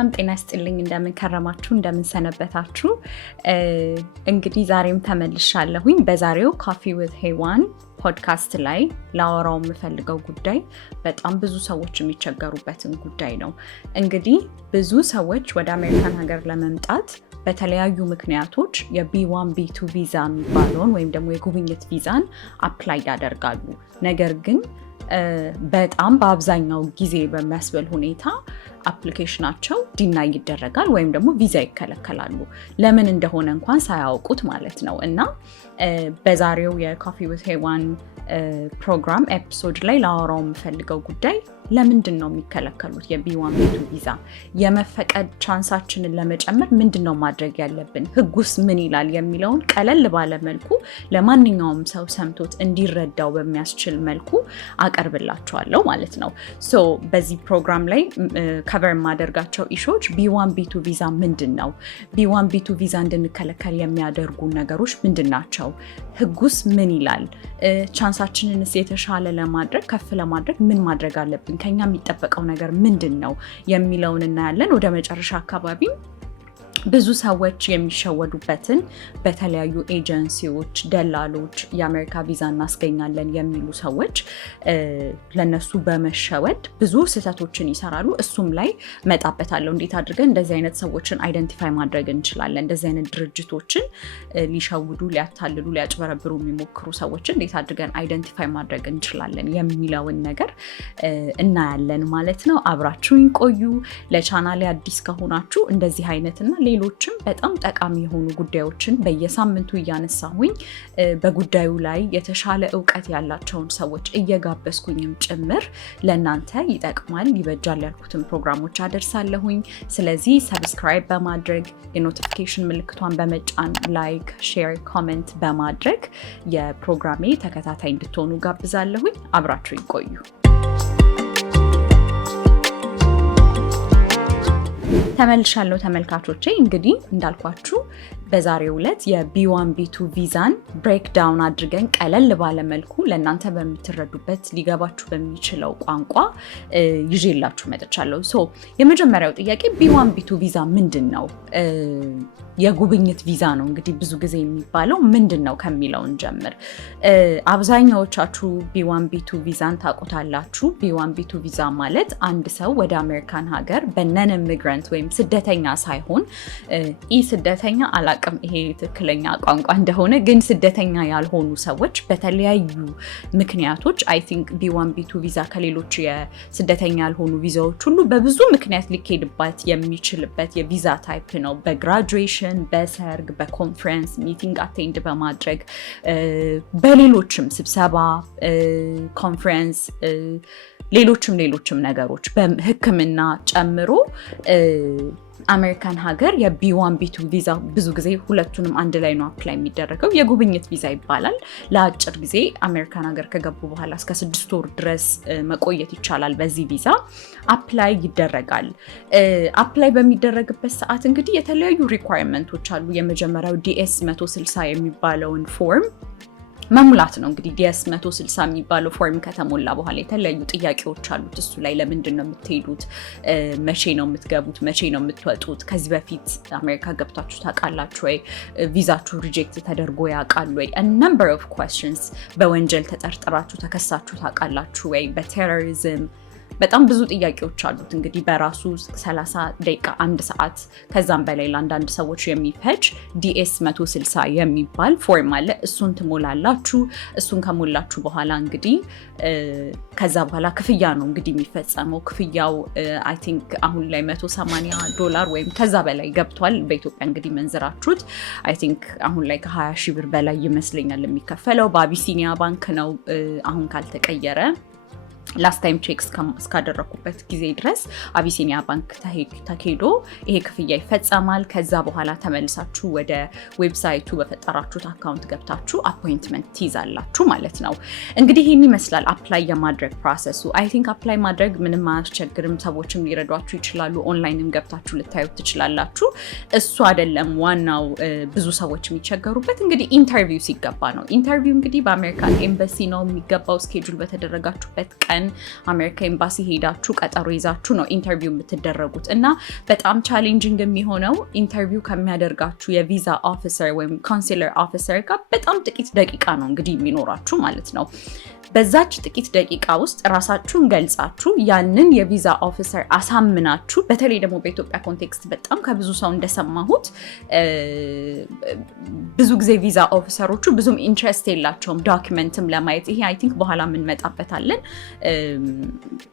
ሰላም ጤና ይስጥልኝ እንደምን ከረማችሁ እንደምን ሰነበታችሁ እንግዲህ ዛሬም ተመልሻለሁኝ በዛሬው ኮፊ ዊዝ ሄዋን ፖድካስት ላይ ላወራው የምፈልገው ጉዳይ በጣም ብዙ ሰዎች የሚቸገሩበትን ጉዳይ ነው እንግዲህ ብዙ ሰዎች ወደ አሜሪካን ሀገር ለመምጣት በተለያዩ ምክንያቶች የB1 B2 ቪዛ የሚባለውን ወይም ደግሞ የጉብኝት ቪዛን አፕላይ ያደርጋሉ ነገር ግን በጣም በአብዛኛው ጊዜ በሚያስበል ሁኔታ አፕሊኬሽናቸው ዲናይ ይደረጋል ወይም ደግሞ ቪዛ ይከለከላሉ ለምን እንደሆነ እንኳን ሳያውቁት ማለት ነው እና በዛሬው የኮፊ ዊዝ ሄዋን ፕሮግራም ኤፒሶድ ላይ ላወራው የምፈልገው ጉዳይ ለምንድን ነው የሚከለከሉት የB1 B2 ቪዛ የመፈቀድ ቻንሳችንን ለመጨመር ምንድነው ማድረግ ያለብን ህጉስ ምን ይላል የሚለውን ቀለል ባለ መልኩ ለማንኛውም ሰው ሰምቶት እንዲረዳው በሚያስችል መልኩ አቀርብላችኋለሁ ማለት ነው ሶ በዚህ ፕሮግራም ላይ ከቨር ማደርጋቸው ኢሹዎች B1 B2 ቪዛ ምንድነው B1 B2 ቪዛ እንድንከለከል የሚያደርጉ ነገሮች ምንድናቸው ህጉስ ምን ይላል ቻንሳችንንስ የተሻለ ለማድረግ ከፍ ለማድረግ ምን ማድረግ አለብን ከኛ የሚጠበቀው ነገር ምንድነው የሚለውን እናያለን ወደ መጨረሻ አካባቢ ብዙ ሰዎች የሚሸወዱበትን በተለያዩ ኤጀንሲዎች ደላሎች የአሜሪካ ቪዛ እናስገኛለን የሚሉ ሰዎች ለነሱ በመሸወድ ብዙ ስህተቶችን ይሰራሉ እሱም ላይ መጣበታለሁ እንዴት አድርገን እንደዚህ አይነት ሰዎችን አይደንቲፋይ ማድረግ እንችላለን እንደዚህ አይነት ድርጅቶችን ሊሸውዱ ሊያታልሉ ሊያጭበረብሩ የሚሞክሩ ሰዎችን እንዴት አድርገን አይደንቲፋይ ማድረግ እንችላለን የሚለውን ነገር እናያለን ማለት ነው አብራችሁኝ ቆዩ ለቻናሌ አዲስ ከሆናችሁ እንደዚህ አይነትና ሌሎችም በጣም ጠቃሚ የሆኑ ጉዳዮችን በየሳምንቱ እያነሳሁኝ በጉዳዩ ላይ የተሻለ ዕውቀት ያላቸውን ሰዎች እየጋበዝኩኝም ጭምር ለእናንተ ይጠቅማል ይበጃል ያልኩትን ፕሮግራሞች አደርሳለሁኝ ስለዚህ ሰብስክራይብ በማድረግ የኖቲፊኬሽን ምልክቷን በመጫን ላይክ ሼር ኮሜንት በማድረግ የፕሮግራሜ ተከታታይ እንድትሆኑ ጋብዛለሁኝ አብራችሁ ይቆዩ ተመልሻለሁ ተመልካቾቼ እንግዲህ እንዳልኳችሁ በዛሬው ዕለት የB1 B2 ቪዛን ብሬክዳውን አድርገን ቀለል ባለ መልኩ ለእናንተ በምትረዱበት ሊገባችሁ በሚችለው ቋንቋ ይዤላችሁ መጥቻለሁ ሶ የመጀመሪያው ጥያቄ B1 B2 ቪዛ ምንድነው የጉብኝት ቪዛ ነው እንግዲህ ብዙ ጊዜ የሚባለው ምንድነው ከሚለውን ጀምር አብዛኛዎቻችሁ B1 B2 ቪዛን ታውቁታላችሁ B1 B2 ቪዛ ማለት አንድ ሰው ወደ አሜሪካን ሀገር በነን ኢሚግራንት ወይም ስደተኛ ሳይሆን ስደተኛ አላቅም ይሄ ትክክለኛ ቋንቋ እንደሆነ ግን ስደተኛ ያልሆኑ ሰዎች በተለያዩ ምክንያቶች I think B1 B2 ቪዛ ከሌሎች የስደተኛ ያልሆኑ ቪዛዎች ሁሉ በብዙ ምክንያት ሊካሄድበት የሚችልበት የቪዛ ታይፕ ነው በግራጁዌሽን በሰርግ በኮንፈረንስ ሚቲንግ አቴንድ በማድረግ በሌሎችም ስብሰባ ኮንፈረንስ ሌሎችም ነገሮች በህክምና ጨምሮ አሜሪካን ሀገር የB1 B2 ቪዛ ብዙ ጊዜ ሁለቱንም አንድ ላይ ነው አፕላይ የሚደረገው የጉብኝት ቪዛ ይባላል ለአጭር ጊዜ አሜሪካን ሀገር ከገቡ በኋላ እስከ 6 ወር ድረስ መቆየት ይቻላል በዚህ ቪዛ አፕላይ ይደረጋል አፕላይ በሚደረግበት ሰዓት እንግዲህ የተለያዩ ሪኳየርመንቶች አሉ የመጀመሪያው DS 160 የሚባለውን ፎርም መሙላት ነው እንግዲህ DS 160 የሚባለው ፎርም ከተሞላ በኋላ የተለያዩ ጥያቄዎች አሉት እሱ ላይ ለምንድን ነው የምትሄዱት መቼ ነው የምትገቡት መቼ ነው የምትወጡት ከዚህ በፊት አሜሪካ ገብታችሁ ታውቃላችሁ ወይ ቪዛችሁ ሪጀክት ተደርጎ ያውቃል ወይ a number of questions በወንጀል ተጠርጥራችሁ ተከሳችሁ ታውቃላችሁ ወይ በቴሮሪዝም በጣም ብዙ ጥያቄዎች አሉት እንግዲህ በራሱ 30 ደቂቃ 1 ሰዓት ከዛም በላይ ለአንዳንድ ሰዎች የሚፈጅ DS 160 የሚባል ፎርም አለ እሱን ትሞላላችሁ እሱን ከሞላችሁ በኋላ እንግዲህ ከዛ በኋላ ክፍያ ነው እንግዲህ የሚፈጸመው ክፍያው I think አሁን ላይ $180 ወይም ከዛ በላይ ገብቷል በኢትዮጵያ እንግዲህ መንዝራችሁት I think አሁን ላይ ከ20,000 ብር በላይ ይመስለኛል የሚከፈለው በአቢሲኒያ ባንክ ነው አሁን ካልተቀየረ ላስት ታይም ቼክ እስካደረኩበት ጊዜ ድረስ አቢሲኒያ ባንክ ተሄዶ ይሄ ክፍያ ይፈጸማል ከዛ በኋላ ተመልሳችሁ ወደ ዌብሳይቱ በፈጠራችሁት አካውንት ገብታችሁ አፖይንትመንት ትይዛላችሁ ማለት ነው እንግዲህ ይሄን ይመስላል አፕላይ የማድረግ ፕሮሰሱ I think አፕላይ ማድረግ ምንም አያስቸግርም ሰዎችም ሊረዷችሁ ይችላሉ ኦንላይንም ገብታችሁ ልታዩት ትችላላችሁ እሱ አይደለም ዋናው ብዙ ሰዎች የሚቸገሩበት እንግዲህ ኢንተርቪው ሲገባ ነው ኢንተርቪው እንግዲህ በአሜሪካን ኤምባሲ ነው የሚገባው ስኬጁል በተደረጋችሁበት ቀን ቀን አሜሪካ ኤምባሲ ሄዳችሁ ቀጠሮ ይዛችሁ ነው ኢንተርቪው የምትደረጉት እና በጣም ቻሌንጂንግ የሚሆነው ኢንተርቪው ከሚያደርጋችሁ የቪዛ ኦፊሰር ወይም ኮንሱለር ኦፊሰር ጋር በጣም ጥቂት ደቂቃ ነው እንግዲህ የሚኖራችሁ ማለት ነው። በዛች ጥቂት ደቂቃ ውስጥ ራሳችሁን ገልጻችሁ ያንን የቪዛ ኦፊሰር አሳምናችሁ፣ በተለይ ደግሞ በኢትዮጵያ ኮንቴክስት በጣም ከብዙ ሰው እንደሰማሁት ብዙ ጊዜ ቪዛ ኦፊሰሮቹ ብዙም ኢንትረስት የላቸውም ዶክመንትም ለማየት። ይሄ አይ ቲንክ በኋላ የምንመጣበታለን።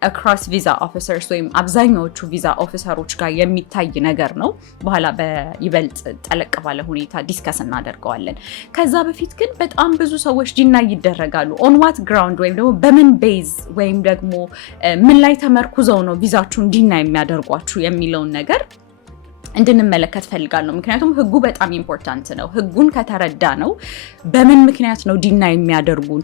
አክሮስ ቪዛ ኦፊሰርስ ወይም አብዛኛዎቹ ቪዛ ኦፊሰሮች ጋር የሚታይ ነገር ነው። በኋላ በይበልጥ ጠለቅ ባለ ሁኔታ ዲስከስ እናደርገዋለን። ከዛ በፊት ግን በጣም ብዙ ሰዎች ዲናይ ይደረጋሉ። ኦን ዋት ግራውንድ ወይም ደግሞ በምን ቤዝ ወይም ደግሞ ምን ላይ ተመርኩዘው ነው ቪዛችሁን ዲናይ የሚያደርጓችሁ የሚለውን ነገር እንድንመለከት ፈልጋለሁ። ምክንያቱም ህጉ በጣም ኢምፖርታንት ነው። ህጉን ከተረዳ ነው በምን ምክንያት ነው ዲናይ የሚያደርጉን።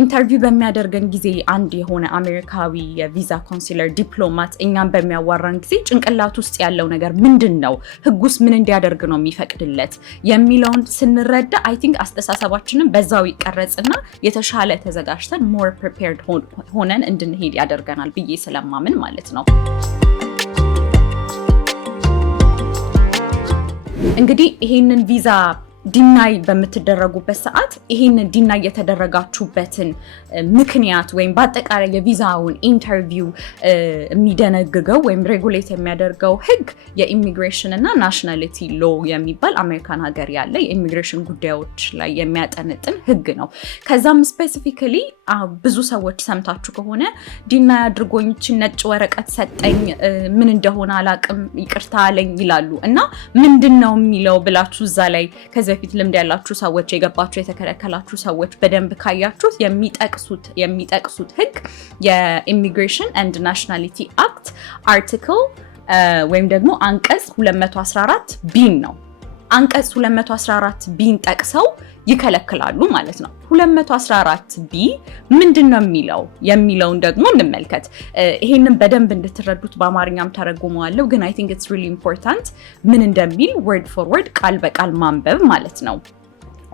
ኢንተርቪው በሚያደርገን ጊዜ አንድ የሆነ አሜሪካዊ የቪዛ ኮንሱለር ዲፕሎማት እኛም በሚያዋራን ጊዜ ጭንቅላት ውስጥ ያለው ነገር ምንድን ነው፣ ህጉስ ምን እንዲያደርግ ነው የሚፈቅድለት የሚለውን ስንረዳ አይ ቲንክ አስተሳሰባችንን በዛው ይቀረጽና የተሻለ ተዘጋጅተን ሞር ፕሪፔርድ ሆነን እንድንሄድ ያደርገናል ብዬ ስለማምን ማለት ነው። እንግዲህ ይሄንን ቪዛ ዲናይ በምትደረጉበት ሰዓት ይሄንን ዲናይ የተደረጋችሁበትን ምክንያት ወይም በአጠቃላይ የቪዛውን ኢንተርቪው የሚደነግገው ወይም ሬጉሌት የሚያደርገው ህግ የኢሚግሬሽን እና ናሽናሊቲ ሎ የሚባል አሜሪካን ሀገር ያለ የኢሚግሬሽን ጉዳዮች ላይ የሚያጠነጥን ህግ ነው። ከዛም ስፔሲፊካሊ ብዙ ሰዎች ሰምታችሁ ከሆነ ዲናይ አድርጎኝ ነጭ ወረቀት ሰጠኝ፣ ምን እንደሆነ አላቅም፣ ይቅርታ አለኝ ይላሉ እና ምንድነው የሚለው ብላችሁ እዛ ላይ በፊት ልምድ ያላችሁ ሰዎች የገባችሁ የተከለከላችሁ ሰዎች በደንብ ካያችሁት የሚጠቅሱት ህግ የኢሚግሬሽን ኤንድ ናሽናሊቲ አክት አርቲክል ወይም ደግሞ አንቀጽ 214 ቢን ነው። አንቀጽ 214 ቢን ጠቅሰው ይከለክላሉ ማለት ነው። 214 ቢ ምንድነው የሚለውን ደግሞ እንመልከት። ይሄንን በደንብ እንድትረዱት በአማርኛም ተረጉመዋለሁ፣ ግን I think it's really important ምን እንደሚል word for word ቃል በቃል ማንበብ ማለት ነው።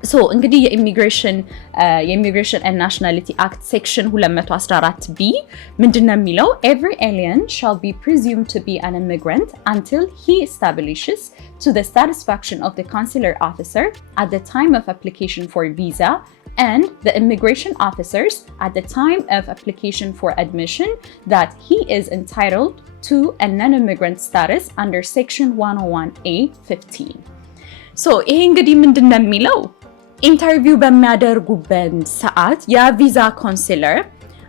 ሶ እንግዲህ የኢሚግሬሽን and Nationality Act section 214 B ምንድነው የሚለው? Every alien shall be presumed to be an immigrant until he establishes to the satisfaction of the consular officer at the time of application for visa and the immigration officers at the time of application for admission that he is entitled to a non-immigrant status under section 101A15. So ይሄ እንግዲህ ምንድነው የሚለው? ኢንተርቪው በሚያደርጉበት ሰዓት የቪዛ ኮንሱለር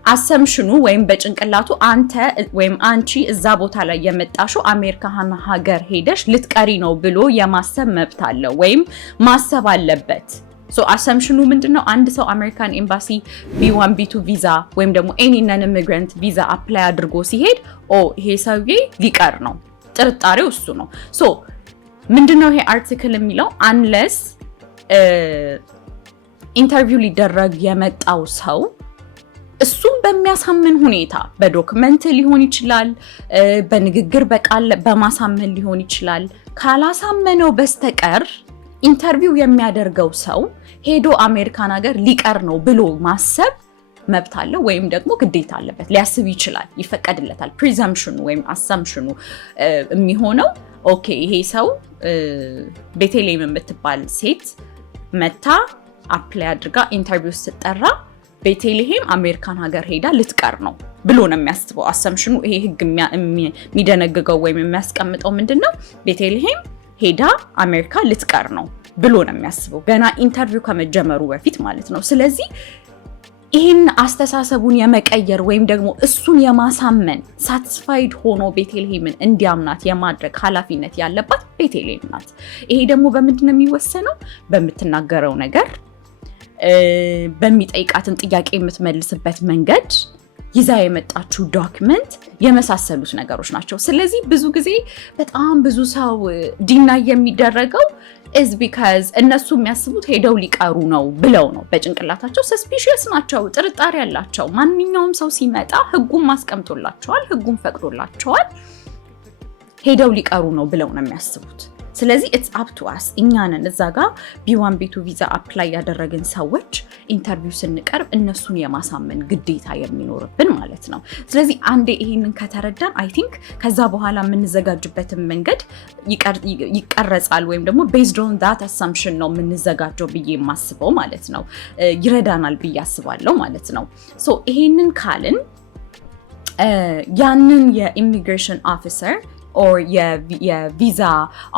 አሰምሽኑ ወይም በጭንቅላቱ አንተ ወይም አንቺ እዛ ቦታ ላይ የመጣሽው አሜሪካን ሀገር ሄደሽ ልትቀሪ ነው ብሎ የማሰብ መብት አለው ወይም ማሰብ አለበት። ሶ አሰምሽኑ ምንድነው? አንድ ሰው አሜሪካን ኤምባሲ B1 B2 ቪዛ ወይም ደግሞ ኤኒ ነን ኢሚግራንት ቪዛ አፕላይ አድርጎ ሲሄድ ይሄ ሰውዬ ሊቀር ነው፣ ጥርጣሬው እሱ ነው። ሶ ምንድነው ይሄ አርቲክል የሚለው? አንለስ ኢንተርቪው ሊደረግ የመጣው ሰው እሱም በሚያሳምን ሁኔታ በዶክመንት ሊሆን ይችላል፣ በንግግር በቃል በማሳመን ሊሆን ይችላል፣ ካላሳመነው በስተቀር ኢንተርቪው የሚያደርገው ሰው ሄዶ አሜሪካን ሀገር ሊቀር ነው ብሎ ማሰብ መብት አለው ወይም ደግሞ ግዴታ አለበት። ሊያስብ ይችላል፣ ይፈቀድለታል። ፕሪዘምፕሽኑ ወይም አሰምፕሽኑ የሚሆነው ኦኬ ይሄ ሰው ቤተልሔም የምትባል ሴት መታ አፕላይ አድርጋ ኢንተርቪው ስትጠራ ቤተልሔም አሜሪካን ሀገር ሄዳ ልትቀር ነው ብሎ ነው የሚያስበው። አሰምሽኑ ይሄ ህግ የሚደነግገው ወይም የሚያስቀምጠው ምንድነው? ቤተልሔም ሄዳ አሜሪካ ልትቀር ነው ብሎ ነው የሚያስበው ገና ኢንተርቪው ከመጀመሩ በፊት ማለት ነው። ስለዚህ ይህን አስተሳሰቡን የመቀየር ወይም ደግሞ እሱን የማሳመን ሳቲስፋይድ ሆኖ ቤተልሔምን እንዲያምናት የማድረግ ኃላፊነት ያለባት ቤተልሔም ናት። ይሄ ደግሞ በምንድን ነው የሚወሰነው? በምትናገረው ነገር፣ በሚጠይቃትን ጥያቄ የምትመልስበት መንገድ፣ ይዛ የመጣችው ዶክመንት የመሳሰሉት ነገሮች ናቸው። ስለዚህ ብዙ ጊዜ በጣም ብዙ ሰው ዲናይ የሚደረገው is because እነሱ የሚያስቡት ሄደው ሊቀሩ ነው ብለው ነው። በጭንቅላታቸው ሰስፒሺየስ ናቸው፣ ጥርጣሬ ያላቸው። ማንኛውም ሰው ሲመጣ ህጉን ማስቀምጦላቸዋል፣ ህጉን ፈቅዶላቸዋል፣ ሄደው ሊቀሩ ነው ብለው ነው የሚያስቡት። ስለዚህ it's up to us እኛንን እዛ ጋር B1 B2 ቪዛ አፕላይ ያደረግን ሰዎች ኢንተርቪው ስንቀርብ እነሱን የማሳመን ግዴታ የሚኖርብን ማለት ነው። ስለዚህ አንዴ ይሄንን ከተረዳን አይ ቲንክ ከዛ በኋላ የምንዘጋጅበትን መንገድ ይቀረጻል ወይም ደግሞ based on that assumption ነው የምንዘጋጀው ብዬ የማስበው ማለት ነው። ይረዳናል ብዬ አስባለሁ ማለት ነው። ሶ ይሄንን ካልን ያንን የኢሚግሬሽን ኦፊሰር or የቪዛ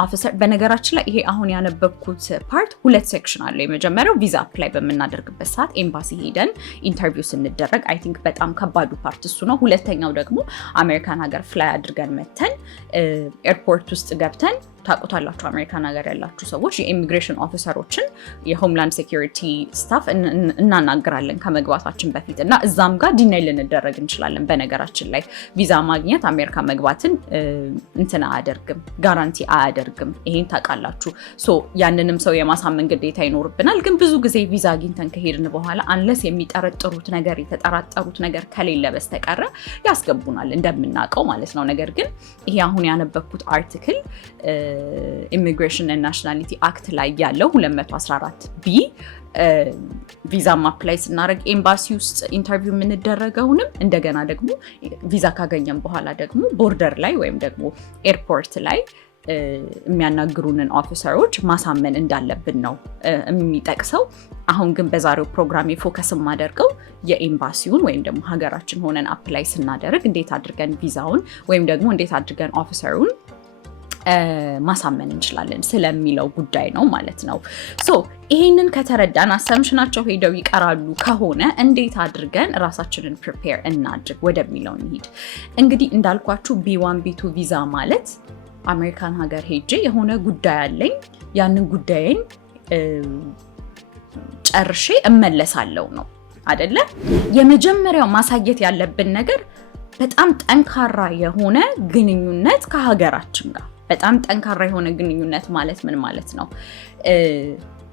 ኦፊሰር በነገራችን ላይ ይሄ አሁን ያነበብኩት ፓርት ሁለት ሴክሽን አለው። የመጀመሪያው ቪዛ አፕላይ በምናደርግበት ሰዓት ኤምባሲ ሄደን ኢንተርቪው ስንደረግ አይ ቲንክ በጣም ከባዱ ፓርት እሱ ነው። ሁለተኛው ደግሞ አሜሪካን ሀገር ፍላይ አድርገን መተን ኤርፖርት ውስጥ ገብተን ታውቁታላችሁ አሜሪካን ሀገር ያላችሁ ሰዎች የኢሚግሬሽን ኦፊሰሮችን የሆምላንድ ሴኩሪቲ ስታፍ እናናግራለን ከመግባታችን በፊት እና እዛም ጋር ዲናይ ልንደረግ እንችላለን። በነገራችን ላይ ቪዛ ማግኘት አሜሪካ መግባትን እንትን አያደርግም፣ ጋራንቲ አያደርግም። ይሄን ታውቃላችሁ። ሶ ያንንም ሰው የማሳመን ግዴታ ይኖርብናል። ግን ብዙ ጊዜ ቪዛ አግኝተን ከሄድን በኋላ አንለስ የሚጠረጥሩት ነገር የተጠራጠሩት ነገር ከሌለ በስተቀረ ያስገቡናል እንደምናውቀው ማለት ነው። ነገር ግን ይሄ አሁን ያነበብኩት አርቲክል ኢሚግሬሽን ኤንድ ናሽናሊቲ አክት ላይ ያለው 214 ቢ ቪዛ አፕላይ ስናደርግ ኤምባሲ ውስጥ ኢንተርቪው የምንደረገውንም እንደገና ደግሞ ቪዛ ካገኘን በኋላ ደግሞ ቦርደር ላይ ወይም ደግሞ ኤርፖርት ላይ የሚያናግሩንን ኦፊሰሮች ማሳመን እንዳለብን ነው የሚጠቅሰው። አሁን ግን በዛሬው ፕሮግራም ፎከስ የማደርገው የኤምባሲውን ወይም ደግሞ ሀገራችን ሆነን አፕላይ ስናደርግ እንዴት አድርገን ቪዛውን ወይም ደግሞ እንዴት አድርገን ኦፊሰሩን ማሳመን እንችላለን ስለሚለው ጉዳይ ነው ማለት ነው። ሶ ይሄንን ከተረዳን አሰምሽናቸው ሄደው ይቀራሉ ከሆነ እንዴት አድርገን ራሳችንን ፕሪፔር እናድርግ ወደሚለው እንሂድ። እንግዲህ እንዳልኳችሁ B1 B2 ቪዛ ማለት አሜሪካን ሀገር ሄጄ የሆነ ጉዳይ አለኝ፣ ያንን ጉዳይን ጨርሼ እመለሳለሁ ነው አይደለ? የመጀመሪያው ማሳየት ያለብን ነገር በጣም ጠንካራ የሆነ ግንኙነት ከሀገራችን ጋር። በጣም ጠንካራ የሆነ ግንኙነት ማለት ምን ማለት ነው?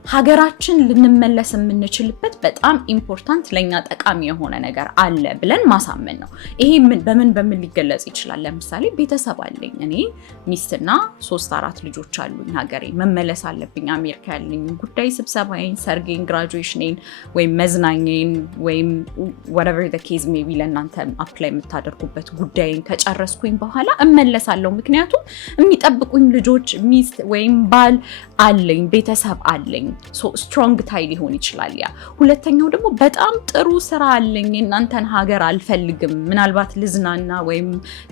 ሀገራችን ልንመለስ የምንችልበት በጣም ኢምፖርታንት ለኛ ጠቃሚ የሆነ ነገር አለ ብለን ማሳመን ነው። ይሄ በምን ሊገለጽ ይችላል? ለምሳሌ ቤተሰብ አለኝ፣ እኔ ሚስትና 3-4 ልጆች አሉኝ። ሀገሬ መመለስ አለብኝ። አሜሪካ ያለኝ ጉዳይ ስብሰባዬን፣ ሰርጌን፣ ግራጁዌሽኔን ወይም መዝናኛዬን ወይም whatever the case may be ለእናንተ አፕላይ የምታደርጉበት ጉዳይን ከጨረስኩኝ በኋላ እመለሳለሁ። ምክንያቱም የሚጠብቁኝ ልጆች፣ ሚስት ወይም ባል አለኝ፣ ቤተሰብ አለኝ። ሶ ስትሮንግ ታይ ሊሆን ይችላል ያ። ሁለተኛው ደግሞ በጣም ጥሩ ስራ አለኝ፣ እናንተን ሀገር አልፈልግም፣ ምናልባት ልዝናና ወይም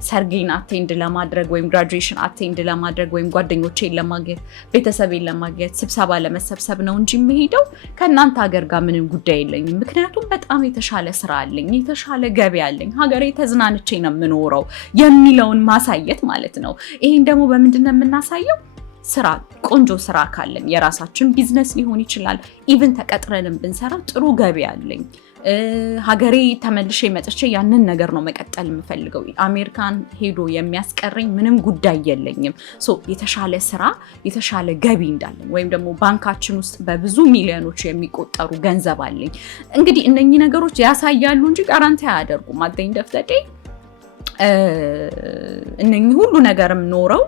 ሰርጌን አቴንድ ለማድረግ ወይም ግራጁዌሽን አቴንድ ለማድረግ ወይም ጓደኞቼን ለማግኘት ቤተሰቤን ለማግኘት ስብሰባ ለመሰብሰብ ነው እንጂ የምሄደው ከእናንተ ሀገር ጋር ምንም ጉዳይ የለኝም። ምክንያቱም በጣም የተሻለ ስራ አለኝ፣ የተሻለ ገቢ አለኝ፣ ሀገሬ ተዝናንቼ ነው የምኖረው የሚለውን ማሳየት ማለት ነው። ይሄን ደግሞ በምንድን ነው የምናሳየው? ስራ፣ ቆንጆ ስራ ካለን የራሳችን ቢዝነስ ሊሆን ይችላል። ኢቭን ተቀጥረንም ብንሰራ ጥሩ ገቢ አለኝ፣ ሀገሬ ተመልሼ መጥቼ ያንን ነገር ነው መቀጠል የምፈልገው፣ አሜሪካን ሄዶ የሚያስቀረኝ ምንም ጉዳይ የለኝም። ሶ የተሻለ ስራ፣ የተሻለ ገቢ እንዳለኝ ወይም ደግሞ ባንካችን ውስጥ በብዙ ሚሊዮኖች የሚቆጠሩ ገንዘብ አለኝ። እንግዲህ እነኚህ ነገሮች ያሳያሉ እንጂ ጋራንቲ አያደርጉም። አደኝ ደፍተዴ እነኚህ ሁሉ ነገርም ኖረው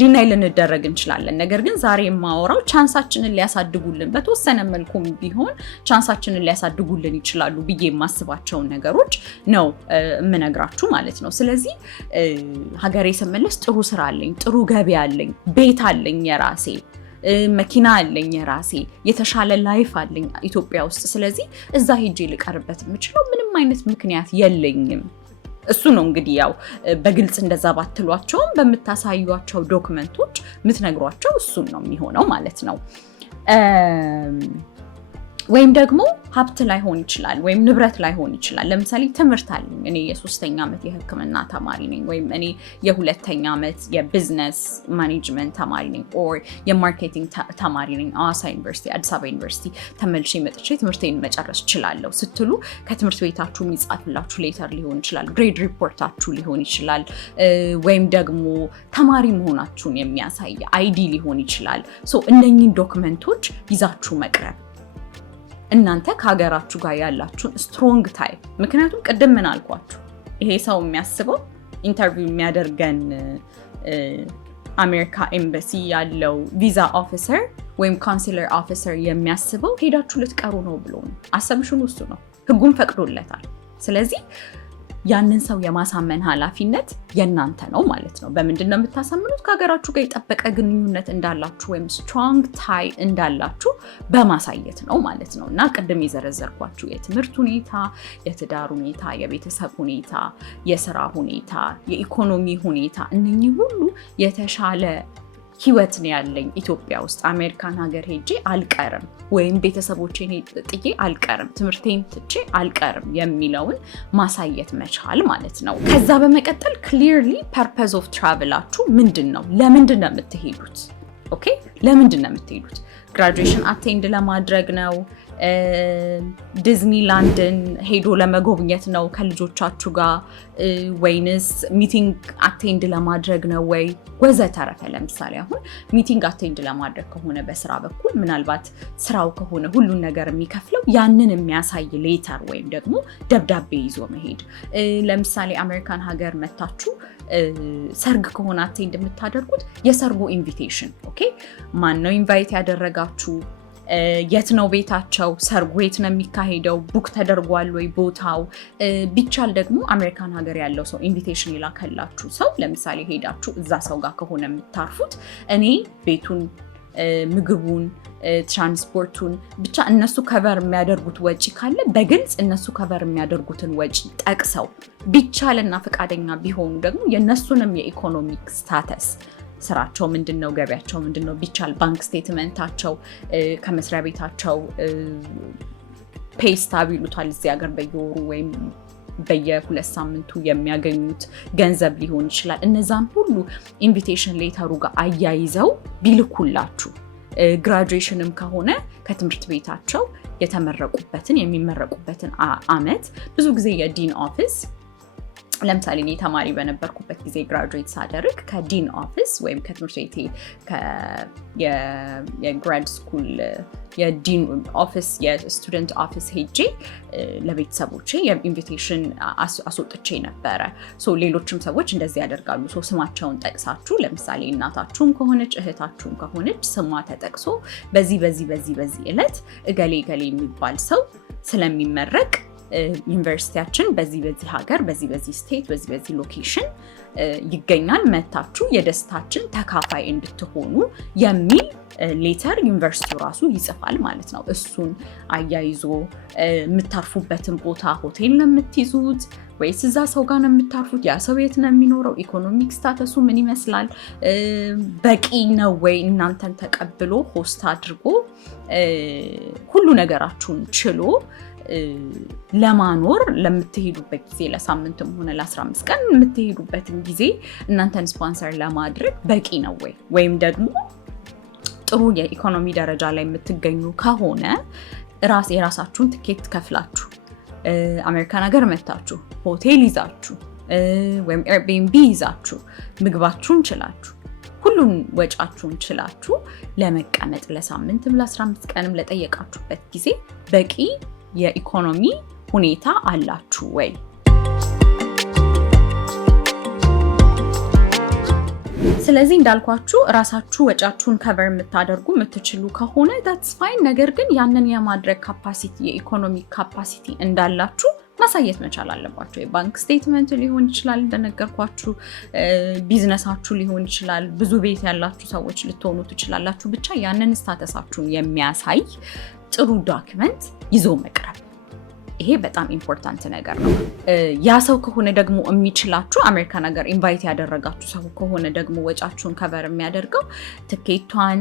ዲናይ ልንደረግ እንችላለን። ነገር ግን ዛሬ የማወራው ቻንሳችንን ሊያሳድጉልን በተወሰነ መልኩም ቢሆን ቻንሳችንን ሊያሳድጉልን ይችላሉ ብዬ የማስባቸውን ነገሮች ነው የምነግራችሁ ማለት ነው። ስለዚህ ሀገሬ ስመለስ ጥሩ ስራ አለኝ፣ ጥሩ ገቢ አለኝ፣ ቤት አለኝ የራሴ፣ መኪና አለኝ የራሴ፣ የተሻለ ላይፍ አለኝ ኢትዮጵያ ውስጥ። ስለዚህ እዛ ሄጄ ልቀርበት የምችለው ምንም አይነት ምክንያት የለኝም። እሱ ነው እንግዲህ ያው በግልጽ እንደዛ ባትሏቸውም በምታሳዩቸው ዶክመንቶች የምትነግሯቸው እሱን ነው የሚሆነው ማለት ነው። ወይም ደግሞ ሀብት ላይሆን ይችላል ወይም ንብረት ላይሆን ይችላል። ለምሳሌ ትምህርት አለኝ፣ እኔ የ3ኛ ዓመት የሕክምና ተማሪ ነኝ፣ ወይም እኔ የ2ኛ ዓመት የቢዝነስ ማኔጅመንት ተማሪ ነኝ፣ ኦር የማርኬቲንግ ተማሪ ነኝ ሐዋሳ ዩኒቨርሲቲ፣ አዲስ አበባ ዩኒቨርሲቲ ተመልሼ መጥቼ ትምህርቴን መጨረስ እችላለሁ ስትሉ ከትምህርት ቤታችሁ የሚጻፍላችሁ ሌተር ሊሆን ይችላል፣ ግሬድ ሪፖርታችሁ ሊሆን ይችላል፣ ወይም ደግሞ ተማሪ መሆናችሁን የሚያሳይ አይዲ ሊሆን ይችላል። ሶ እነኚህን ዶክመንቶች ይዛችሁ መቅረብ እናንተ ከሀገራችሁ ጋር ያላችሁን ስትሮንግ ታይ። ምክንያቱም ቅድም ምን አልኳችሁ፣ ይሄ ሰው የሚያስበው ኢንተርቪው የሚያደርገን አሜሪካ ኤምባሲ ያለው ቪዛ ኦፊሰር ወይም ኮንሱለር ኦፊሰር የሚያስበው ሄዳችሁ ልትቀሩ ነው ብሎ ነው። አሰብሽን ውስጡ ነው፣ ህጉም ፈቅዶለታል። ስለዚህ ያንን ሰው የማሳመን ኃላፊነት የእናንተ ነው ማለት ነው። በምንድን ነው የምታሳምኑት? ከሀገራችሁ ጋር የጠበቀ ግንኙነት እንዳላችሁ ወይም ስትሮንግ ታይ እንዳላችሁ በማሳየት ነው ማለት ነው። እና ቅድም የዘረዘርኳችሁ የትምህርት ሁኔታ፣ የትዳር ሁኔታ፣ የቤተሰብ ሁኔታ፣ የስራ ሁኔታ፣ የኢኮኖሚ ሁኔታ፣ እነኚህ ሁሉ የተሻለ ህይወት ነው ያለኝ ኢትዮጵያ ውስጥ አሜሪካን ሀገር ሄጄ አልቀርም ወይም ቤተሰቦቼን ጥዬ አልቀርም፣ ትምህርቴን ትቼ አልቀርም የሚለውን ማሳየት መቻል ማለት ነው። ከዛ በመቀጠል ክሊርሊ ፐርፐዝ ኦፍ ትራቭላችሁ ምንድን ነው? ለምንድን ነው የምትሄዱት? ኦኬ፣ ለምንድን ነው የምትሄዱት? ግራጁዌሽን አቴንድ ለማድረግ ነው? ዲዝኒላንድን ሄዶ ለመጎብኘት ነው ከልጆቻችሁ ጋር? ወይንስ ሚቲንግ አቴንድ ለማድረግ ነው ወይ ወዘተረፈ። ለምሳሌ አሁን ሚቲንግ አቴንድ ለማድረግ ከሆነ በስራ በኩል ምናልባት ስራው ከሆነ ሁሉን ነገር የሚከፍለው ያንን የሚያሳይ ሌተር ወይም ደግሞ ደብዳቤ ይዞ መሄድ። ለምሳሌ አሜሪካን ሀገር መታችሁ ሰርግ ከሆነ አቴንድ የምታደርጉት የሰርጉ ኢንቪቴሽን፣ ኦኬ፣ ማን ነው ኢንቫይት ያደረጋችሁ? የት ነው ቤታቸው? ሰርጉ የት ነው የሚካሄደው? ቡክ ተደርጓል ወይ ቦታው? ቢቻል ደግሞ አሜሪካን ሀገር ያለው ሰው ኢንቪቴሽን የላከላችሁ ሰው ለምሳሌ ሄዳችሁ እዛ ሰው ጋር ከሆነ የምታርፉት እኔ ቤቱን፣ ምግቡን፣ ትራንስፖርቱን ብቻ እነሱ ከቨር የሚያደርጉት ወጪ ካለ በግልጽ እነሱ ከቨር የሚያደርጉትን ወጪ ጠቅሰው ቢቻልና ፈቃደኛ ቢሆኑ ደግሞ የእነሱንም የኢኮኖሚክ ስታተስ ስራቸው ምንድነው፣ ገቢያቸው ምንድነው፣ ቢቻል ባንክ ስቴትመንታቸው ከመስሪያ ቤታቸው ፔስታብ ይሉታል እዚህ ሀገር በየወሩ ወይም በየ2 ሳምንቱ የሚያገኙት ገንዘብ ሊሆን ይችላል። እነዛን ሁሉ ኢንቪቴሽን ሌተሩ ጋር አያይዘው ቢልኩላችሁ፣ ግራጁዌሽንም ከሆነ ከትምህርት ቤታቸው የተመረቁበትን የሚመረቁበትን አመት ብዙ ጊዜ የዲን ኦፊስ ለምሳሌ እኔ ተማሪ በነበርኩበት ጊዜ ግራጁዌት ሳደርግ ከዲን ኦፊስ ወይም ከትምህርት ቤቴ የግራድ ስኩል የዲን ኦፊስ የስቱደንት ኦፊስ ሄጄ ለቤተሰቦቼ የኢንቪቴሽን አስወጥቼ ነበረ። ሌሎችም ሰዎች እንደዚህ ያደርጋሉ። ስማቸውን ጠቅሳችሁ ለምሳሌ እናታችሁም ከሆነች እህታችሁም ከሆነች ስሟ ተጠቅሶ በዚህ ዕለት እገሌ የሚባል ሰው ስለሚመረቅ ዩኒቨርሲቲያችን በዚህ ሀገር በዚህ ስቴት በዚህ ሎኬሽን ይገኛል፣ መታችሁ የደስታችን ተካፋይ እንድትሆኑ የሚል ሌተር ዩኒቨርሲቲው ራሱ ይጽፋል ማለት ነው። እሱን አያይዞ የምታርፉበትን ቦታ ሆቴል ነው የምትይዙት ወይስ እዛ ሰው ጋር ነው የምታርፉት? ያ ሰው የት ነው የሚኖረው? ኢኮኖሚክ ስታተሱ ምን ይመስላል? በቂ ነው ወይ እናንተን ተቀብሎ ሆስት አድርጎ ሁሉ ነገራችሁን ችሎ ለማኖር ለምትሄዱበት ጊዜ ለሳምንትም ሆነ ለ15 ቀን የምትሄዱበትን ጊዜ እናንተን ስፖንሰር ለማድረግ በቂ ነው ወይ? ወይም ደግሞ ጥሩ የኢኮኖሚ ደረጃ ላይ የምትገኙ ከሆነ የራሳችሁን ትኬት ከፍላችሁ አሜሪካን ሀገር መታችሁ ሆቴል ይዛችሁ ወይም ኤርቢኤንቢ ይዛችሁ ምግባችሁን ችላችሁ ሁሉን ወጫችሁን ችላችሁ ለመቀመጥ ለሳምንትም ለ15 ቀንም ለጠየቃችሁበት ጊዜ በቂ የኢኮኖሚ ሁኔታ አላችሁ ወይ? ስለዚህ እንዳልኳችሁ ራሳችሁ ወጫችሁን ከቨር የምታደርጉ የምትችሉ ከሆነ that's fine። ነገር ግን ያንን የማድረግ ካፓሲቲ የኢኮኖሚክ ካፓሲቲ እንዳላችሁ ማሳየት መቻል አለባችሁ። የባንክ ስቴትመንት ሊሆን ይችላል፣ እንደነገርኳችሁ ቢዝነሳችሁ ሊሆን ይችላል፣ ብዙ ቤት ያላችሁ ሰዎች ልትሆኑ ትችላላችሁ። ብቻ ያንን ስታተሳችሁን የሚያሳይ ጥሩ ዶክመንት ይዞ መቅረብ፣ ይሄ በጣም ኢምፖርታንት ነገር ነው። ያ ሰው ከሆነ ደግሞ የሚችላችሁ አሜሪካን ሀገር ኢንቫይት ያደረጋችሁ ሰው ከሆነ ደግሞ ወጫችሁን ከቨር የሚያደርገው ትኬቷን፣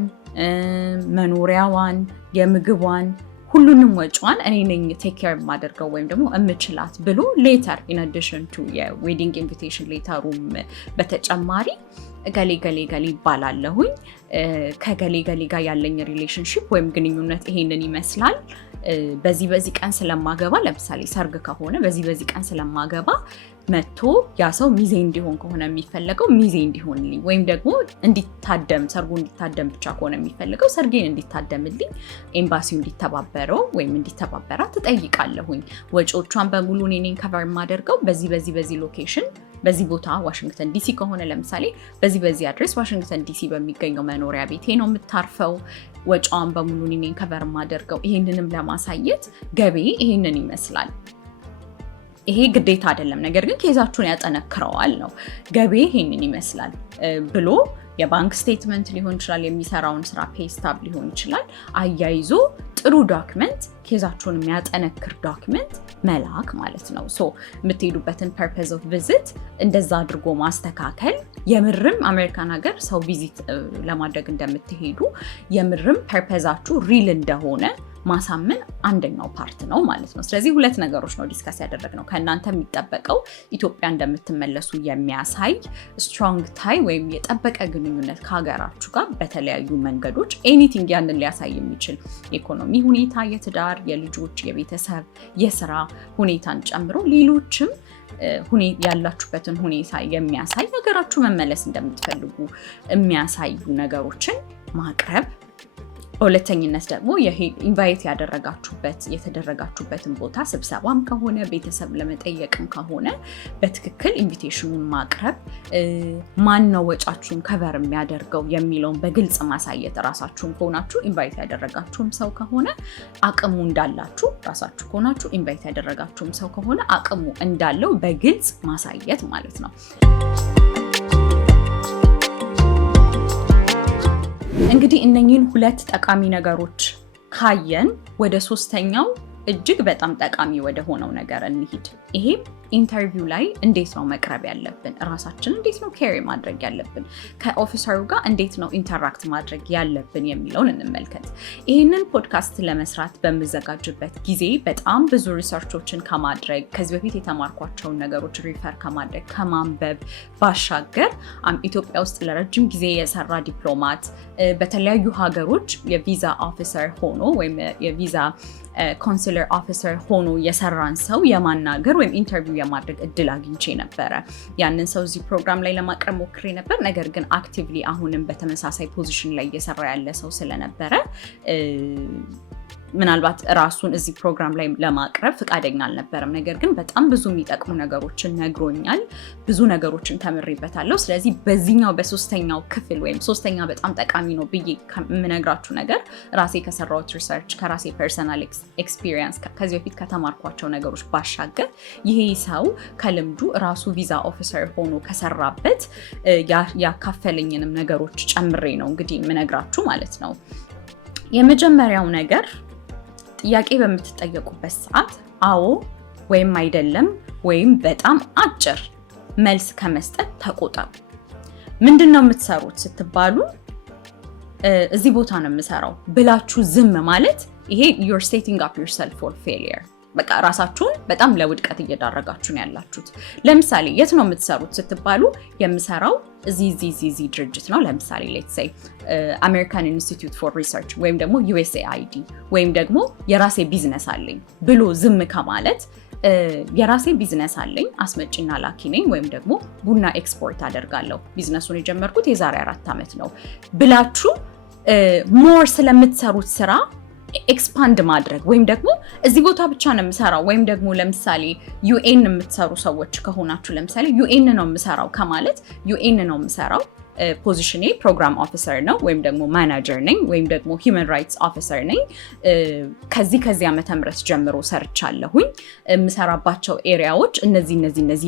መኖሪያዋን፣ የምግቧን ሁሉንም ወጪዋን እኔ ነኝ ቴክ ኬር የማደርገው ወይም ደግሞ የምችላት ብሎ ሌተር ኢን አዲሽን ቱ የዌዲንግ ኢንቪቴሽን ሌተሩም በተጨማሪ ገሌ ይባላለሁኝ ከገሌ ጋር ያለኝ ሪሌሽንሺፕ ወይም ግንኙነት ይሄንን ይመስላል፣ በዚህ ቀን ስለማገባ ለምሳሌ ሰርግ ከሆነ በዚህ ቀን ስለማገባ መጥቶ ያ ሰው ሚዜ እንዲሆን ከሆነ የሚፈለገው ሚዜ እንዲሆንልኝ ወይም ደግሞ እንዲታደም ሰርጉ እንዲታደም ብቻ ከሆነ የሚፈልገው ሰርጌን እንዲታደምልኝ ኤምባሲው እንዲተባበረው ወይም እንዲተባበራ ትጠይቃለሁኝ። ወጪዎቿን በሙሉ እኔን ከቨር የማደርገው በዚህ ሎኬሽን በዚህ ቦታ ዋሽንግተን ዲሲ ከሆነ ለምሳሌ በዚህ አድሬስ ዋሽንግተን ዲሲ በሚገኘው መኖሪያ ቤቴ ነው የምታርፈው፣ ወጪዋን በሙሉ እኔን ከቨር ማደርገው። ይሄንንም ለማሳየት ገቢ ይሄንን ይመስላል። ይሄ ግዴታ አይደለም፣ ነገር ግን ኬዛችሁን ያጠነክረዋል ነው። ገቢ ይሄንን ይመስላል ብሎ የባንክ ስቴትመንት ሊሆን ይችላል፣ የሚሰራውን ስራ ፔስታብ ሊሆን ይችላል። አያይዞ ጥሩ ዶክመንት፣ ኬዛችሁን የሚያጠነክር ዶክመንት መላክ ማለት ነው። ሶ የምትሄዱበትን ፐርፐዝ ኦፍ ቪዚት እንደዛ አድርጎ ማስተካከል፣ የምርም አሜሪካን ሀገር ሰው ቪዚት ለማድረግ እንደምትሄዱ የምርም ፐርፐዛችሁ ሪል እንደሆነ ማሳመን አንደኛው ፓርት ነው ማለት ነው። ስለዚህ ሁለት ነገሮች ነው ዲስከስ ያደረግነው። ከእናንተ የሚጠበቀው ኢትዮጵያ እንደምትመለሱ የሚያሳይ ስትሮንግ ታይ ወይም የጠበቀ ግንኙነት ከሀገራችሁ ጋር በተለያዩ መንገዶች ኤኒቲንግ ያንን ሊያሳይ የሚችል የኢኮኖሚ ሁኔታ፣ የትዳር፣ የልጆች፣ የቤተሰብ፣ የስራ ሁኔታን ጨምሮ ሌሎችም ያላችሁበትን ሁኔታ የሚያሳይ ሀገራችሁ መመለስ እንደምትፈልጉ የሚያሳዩ ነገሮችን ማቅረብ። በሁለተኝነት ደግሞ ኢንቫይት የተደረጋችሁበትን ቦታ ስብሰባም ከሆነ ቤተሰብ ለመጠየቅም ከሆነ በትክክል ኢንቪቴሽኑን ማቅረብ፣ ማን ነው ወጫችሁን ከቨር የሚያደርገው የሚለውን በግልጽ ማሳየት። ራሳችሁን ከሆናችሁ ኢንቫይት ያደረጋችሁም ሰው ከሆነ አቅሙ እንዳላችሁ፣ ራሳችሁ ከሆናችሁ ኢንቫይት ያደረጋችሁም ሰው ከሆነ አቅሙ እንዳለው በግልጽ ማሳየት ማለት ነው። እንግዲህ እነኚህን ሁለት ጠቃሚ ነገሮች ካየን ወደ ሶስተኛው እጅግ በጣም ጠቃሚ ወደ ሆነው ነገር እንሂድ። ይሄ ኢንተርቪው ላይ እንዴት ነው መቅረብ ያለብን፣ ራሳችን እንዴት ነው ኬሪ ማድረግ ያለብን፣ ከኦፊሰሩ ጋር እንዴት ነው ኢንተራክት ማድረግ ያለብን የሚለውን እንመልከት። ይህንን ፖድካስት ለመስራት በምዘጋጅበት ጊዜ በጣም ብዙ ሪሰርቾችን ከማድረግ ከዚህ በፊት የተማርኳቸውን ነገሮች ሪፈር ከማድረግ ከማንበብ ባሻገር ኢትዮጵያ ውስጥ ለረጅም ጊዜ የሰራ ዲፕሎማት በተለያዩ ሀገሮች የቪዛ ኦፊሰር ሆኖ ወይም የቪዛ ኮንሱለር ኦፊሰር ሆኖ የሰራን ሰው የማናገር ወይም ኢንተርቪው የማድረግ እድል አግኝቼ ነበረ። ያንን ሰው እዚህ ፕሮግራም ላይ ለማቅረብ ሞክሬ ነበር። ነገር ግን አክቲቭሊ አሁንም በተመሳሳይ ፖዚሽን ላይ እየሰራ ያለ ሰው ስለነበረ ምናልባት ራሱን እዚህ ፕሮግራም ላይ ለማቅረብ ፍቃደኛ አልነበረም። ነገር ግን በጣም ብዙ የሚጠቅሙ ነገሮችን ነግሮኛል፣ ብዙ ነገሮችን ተምሬበታለሁ። ስለዚህ በዚህኛው በሶስተኛው ክፍል ወይም ሶስተኛ በጣም ጠቃሚ ነው ብዬ የምነግራችሁ ነገር ራሴ ከሰራሁት ሪሰርች፣ ከራሴ ፐርሰናል ኤክስፒሪየንስ፣ ከዚህ በፊት ከተማርኳቸው ነገሮች ባሻገር ይሄ ሰው ከልምዱ ራሱ ቪዛ ኦፊሰር ሆኖ ከሰራበት ያካፈለኝንም ነገሮች ጨምሬ ነው እንግዲህ የምነግራችሁ ማለት ነው። የመጀመሪያው ነገር ጥያቄ በምትጠየቁበት ሰዓት አዎ ወይም አይደለም ወይም በጣም አጭር መልስ ከመስጠት ተቆጠቡ። ምንድነው የምትሰሩት ስትባሉ እዚህ ቦታ ነው የምሰራው ብላችሁ ዝም ማለት ይሄ you're setting up yourself for failure። በቃ ራሳችሁን በጣም ለውድቀት እየዳረጋችሁ ነው ያላችሁት። ለምሳሌ የት ነው የምትሰሩት ስትባሉ የምሰራው እዚህ ድርጅት ነው። ለምሳሌ ሌትስ ሴይ አሜሪካን ኢንስቲትዩት ፎር ሪሰርች ወይም ደግሞ USAID ወይም ደግሞ የራሴ ቢዝነስ አለኝ ብሎ ዝም ከማለት የራሴ ቢዝነስ አለኝ፣ አስመጪና ላኪ ነኝ፣ ወይም ደግሞ ቡና ኤክስፖርት አደርጋለሁ፣ ቢዝነሱን የጀመርኩት የዛሬ 4 ዓመት ነው ብላችሁ ሞር ስለምትሰሩት ስራ ኤክስፓንድ ማድረግ ወይም ደግሞ እዚህ ቦታ ብቻ ነው የምሰራው ወይም ደግሞ ለምሳሌ UN የምትሰሩ ሰዎች ከሆናችሁ ለምሳሌ UN ነው የምሰራው ከማለት UN ነው የምሰራው ፖዚሽኔ ፕሮግራም ኦፊሰር ነው ወይም ደግሞ ማናጀር ነኝ ወይም ደግሞ ሂውመን ራይትስ ኦፊሰር ነኝ፣ ከዚህ ዓመተ ምህረት ጀምሮ ሰርቻለሁኝ፣ የምሰራባቸው ኤሪያዎች እነዚህ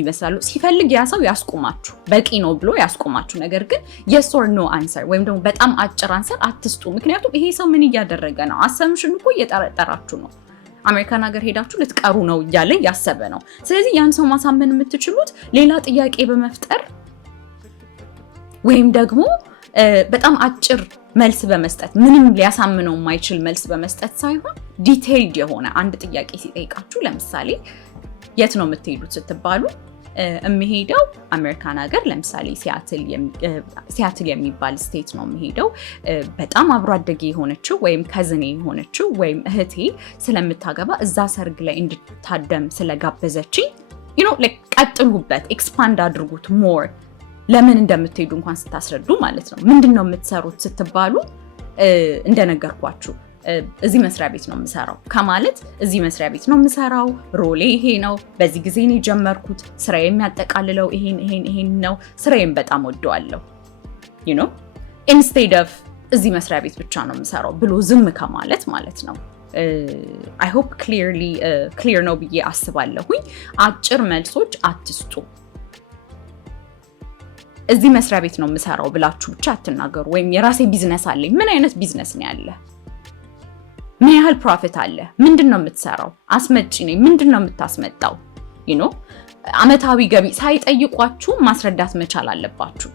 ይመስላሉ። ሲፈልግ ያ ሰው ያስቆማችሁ፣ በቂ ነው ብሎ ያስቆማችሁ። ነገር ግን yes or no answer ወይም ደግሞ በጣም አጭር አንሰር አትስጡ። ምክንያቱም ይሄ ሰው ምን እያደረገ ነው? አሰምሽን እኮ እየጠረጠራችሁ ነው። አሜሪካን ሀገር ሄዳችሁ ልትቀሩ ነው እያለ ያሰበ ነው። ስለዚህ ያን ሰው ማሳመን የምትችሉት ሌላ ጥያቄ በመፍጠር ወይም ደግሞ በጣም አጭር መልስ በመስጠት ምንም ሊያሳምነው የማይችል መልስ በመስጠት ሳይሆን ዲቴይልድ የሆነ አንድ ጥያቄ ሲጠይቃችሁ ለምሳሌ የት ነው የምትሄዱት ስትባሉ የሚሄደው አሜሪካን ሀገር ለምሳሌ ሲያትል የሚባል ስቴት ነው የሚሄደው። በጣም አብሮ አደጌ የሆነችው ወይም ከዝኔ የሆነችው ወይም እህቴ ስለምታገባ እዛ ሰርግ ላይ እንድታደም ስለጋበዘችኝ ቀጥሉበት፣ ኤክስፓንድ አድርጉት ሞር ለምን እንደምትሄዱ እንኳን ስታስረዱ ማለት ነው። ምንድነው የምትሰሩት ስትባሉ እንደነገርኳችሁ እዚህ መስሪያ ቤት ነው የምሰራው ከማለት እዚህ መስሪያ ቤት ነው የምሰራው፣ ሮሌ ይሄ ነው፣ በዚህ ጊዜ ነው የጀመርኩት፣ ስራዬ የሚያጠቃልለው ይሄን ነው፣ ስራዬን በጣም ወደዋለሁ ኢንስቴድ ኦፍ እዚህ መስሪያ ቤት ብቻ ነው የምሰራው ብሎ ዝም ከማለት ማለት ነው። I hope clear ነው ብዬ አስባለሁኝ። አጭር መልሶች አትስጡ። እዚህ መስሪያ ቤት ነው የምሰራው ብላችሁ ብቻ አትናገሩ። ወይም የራሴ ቢዝነስ አለኝ። ምን አይነት ቢዝነስ ነው ያለ? ምን ያህል ፕሮፊት አለ? ምንድነው የምትሰራው? አስመጪ ነኝ። ምንድነው የምታስመጣው? አመታዊ ገቢ ሳይጠይቋችሁ ማስረዳት መቻል አለባችሁ።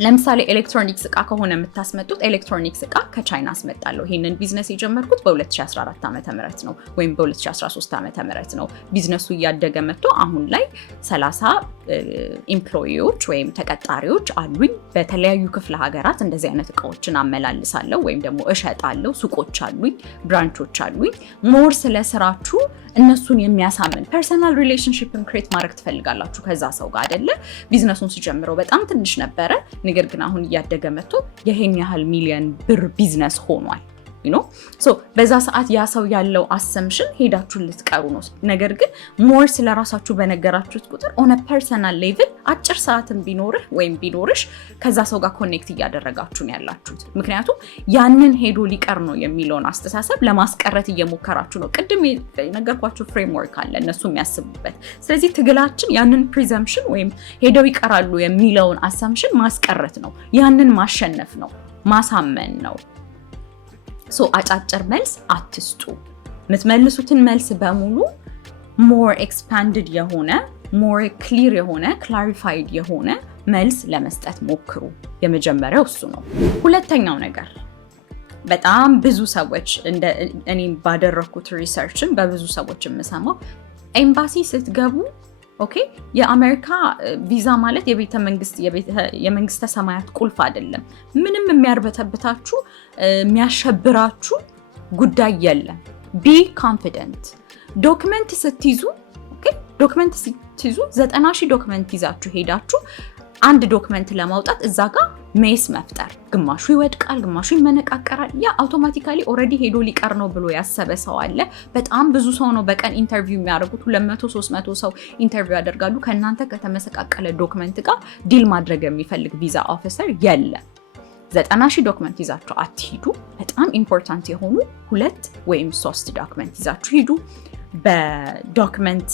ለምሳሌ ኤሌክትሮኒክስ እቃ ከሆነ የምታስመጡት ኤሌክትሮኒክስ እቃ ከቻይና አስመጣለሁ። ይሄንን ቢዝነስ የጀመርኩት በ2014 ዓመተ ምህረት ነው ወይም በ2013 ዓመተ ምህረት ነው። ቢዝነሱ እያደገ መጥቶ አሁን ላይ 30 ኤምፕሎይዎች ወይም ተቀጣሪዎች አሉኝ። በተለያዩ ክፍለ ሀገራት እንደዚህ አይነት እቃዎችን አመላልሳለሁ ወይም ደግሞ እሸጣለሁ። ሱቆች አሉኝ፣ ብራንቾች አሉኝ። ሞር ስለ ስራችሁ እነሱን የሚያሳምን ፐርሰናል ሪሌሽንሺፕን ክሬት ማድረግ ትፈልጋላችሁ ከዛ ሰው ጋር አይደለ? ቢዝነሱን ሲጀምረው በጣም ትንሽ ነበረ፣ ነገር ግን አሁን እያደገ መጥቶ ይሄን ያህል ሚሊዮን ብር ቢዝነስ ሆኗል። በዛ ሰዓት ያ ሰው ያለው አሰምሽን ሄዳችሁ ልትቀሩ ነው። ነገር ግን ሞር ስለራሳችሁ በነገራችሁት ቁጥር ኦን ፐርሰናል ሌቭል አጭር ሰዓትን ቢኖርህ ወይም ቢኖርሽ ከዛ ሰው ጋር ኮኔክት እያደረጋችሁ ነው ያላችሁት። ምክንያቱም ያንን ሄዶ ሊቀር ነው የሚለውን አስተሳሰብ ለማስቀረት እየሞከራችሁ ነው። ቅድም የነገርኳችሁ ፍሬምወርክ አለ እነሱ የሚያስቡበት። ስለዚህ ትግላችን ያንን ፕሪዘምፕሽን ወይም ሄደው ይቀራሉ የሚለውን አሰምሽን ማስቀረት ነው። ያንን ማሸነፍ ነው፣ ማሳመን ነው። አጫጭር መልስ አትስጡ። የምትመልሱትን መልስ በሙሉ ሞር ኤክስፓንድድ የሆነ ሞር ክሊር የሆነ ክላሪፋይድ የሆነ መልስ ለመስጠት ሞክሩ። የመጀመሪያው እሱ ነው። ሁለተኛው ነገር በጣም ብዙ ሰዎች እኔ ባደረኩት ሪሰርችን በብዙ ሰዎች የምሰማው ኤምባሲ ስትገቡ የአሜሪካ ቪዛ ማለት የመንግስተ ሰማያት ቁልፍ አይደለም። ምንም የሚያርበተብታችሁ የሚያሸብራችሁ ጉዳይ የለም። ቢ ኮንፊደንት። ዶክመንት ስትይዙ 90,000 ዶክመንት ይዛችሁ ሄዳችሁ አንድ ዶክመንት ለማውጣት እዛ ጋር ሜስ መፍጠር፣ ግማሹ ይወድቃል፣ ግማሹ ይመነቃቀራል። ያ አውቶማቲካሊ ኦልሬዲ ሄዶ ሊቀር ነው ብሎ ያሰበ ሰው አለ። በጣም ብዙ ሰው ነው በቀን ኢንተርቪው የሚያደርጉት። 200-300 ሰው ኢንተርቪው ያደርጋሉ። ከእናንተ ከተመሰቃቀለ ዶክመንት ጋር ዲል ማድረግ የሚፈልግ ቪዛ ኦፊሰር የለም። 90,000 ዶክመንት ይዛችሁ አትሂዱ። በጣም ኢምፖርታንት የሆኑ 2 ወይም 3 ዶክመንት ይዛችሁ ሂዱ። በዶክመንት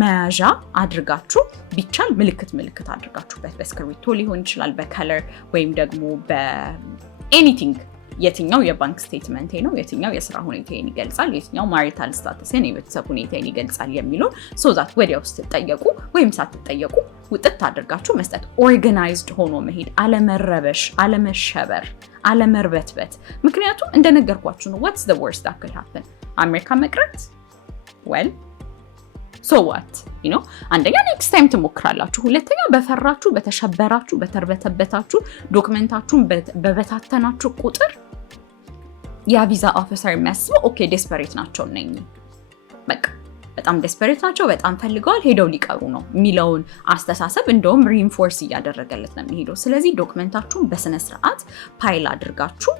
መያዣ አድርጋችሁ ቢቻል ምልክት አድርጋችሁበት በስክሪፕቶ ሊሆን ይችላል፣ በከለር ወይም ደግሞ በኤኒቲንግ የትኛው የባንክ ስቴትመንቴ ነው፣ የትኛው የስራ ሁኔታዬን ይገልጻል፣ የትኛው ማሪታል ስታተስን የቤተሰብ ሁኔታዬን ይገልጻል የሚለው ሶዛት ወዲያው ስትጠየቁ ወይም ሳትጠየቁ ውጥት አድርጋችሁ መስጠት። ኦርጋናይዝድ ሆኖ መሄድ፣ አለመረበሽ፣ አለመሸበር፣ አለመርበትበት። ምክንያቱም እንደነገርኳችሁ ነው what's the worst that could happen አሜሪካ መቅረት well so what አንደኛ ኔክስት ታይም ትሞክራላችሁ፣ ሁለተኛ በፈራችሁ፣ በተሸበራችሁ፣ በተርበተበታችሁ ዶክመንታችሁን በበታተናችሁ ቁጥር ያ ቪዛ ኦፊሰር የሚያስበው ኦኬ ዴስፐሬት ናቸው ነኝ፣ በቃ በጣም ዴስፐሬት ናቸው፣ በጣም ፈልገዋል፣ ሄደው ሊቀሩ ነው የሚለውን አስተሳሰብ እንደውም ሪኢንፎርስ እያደረገለት ነው የሚሄደው። ስለዚህ ዶክመንታችሁን በስነ ስርዓት ፓይል አድርጋችሁ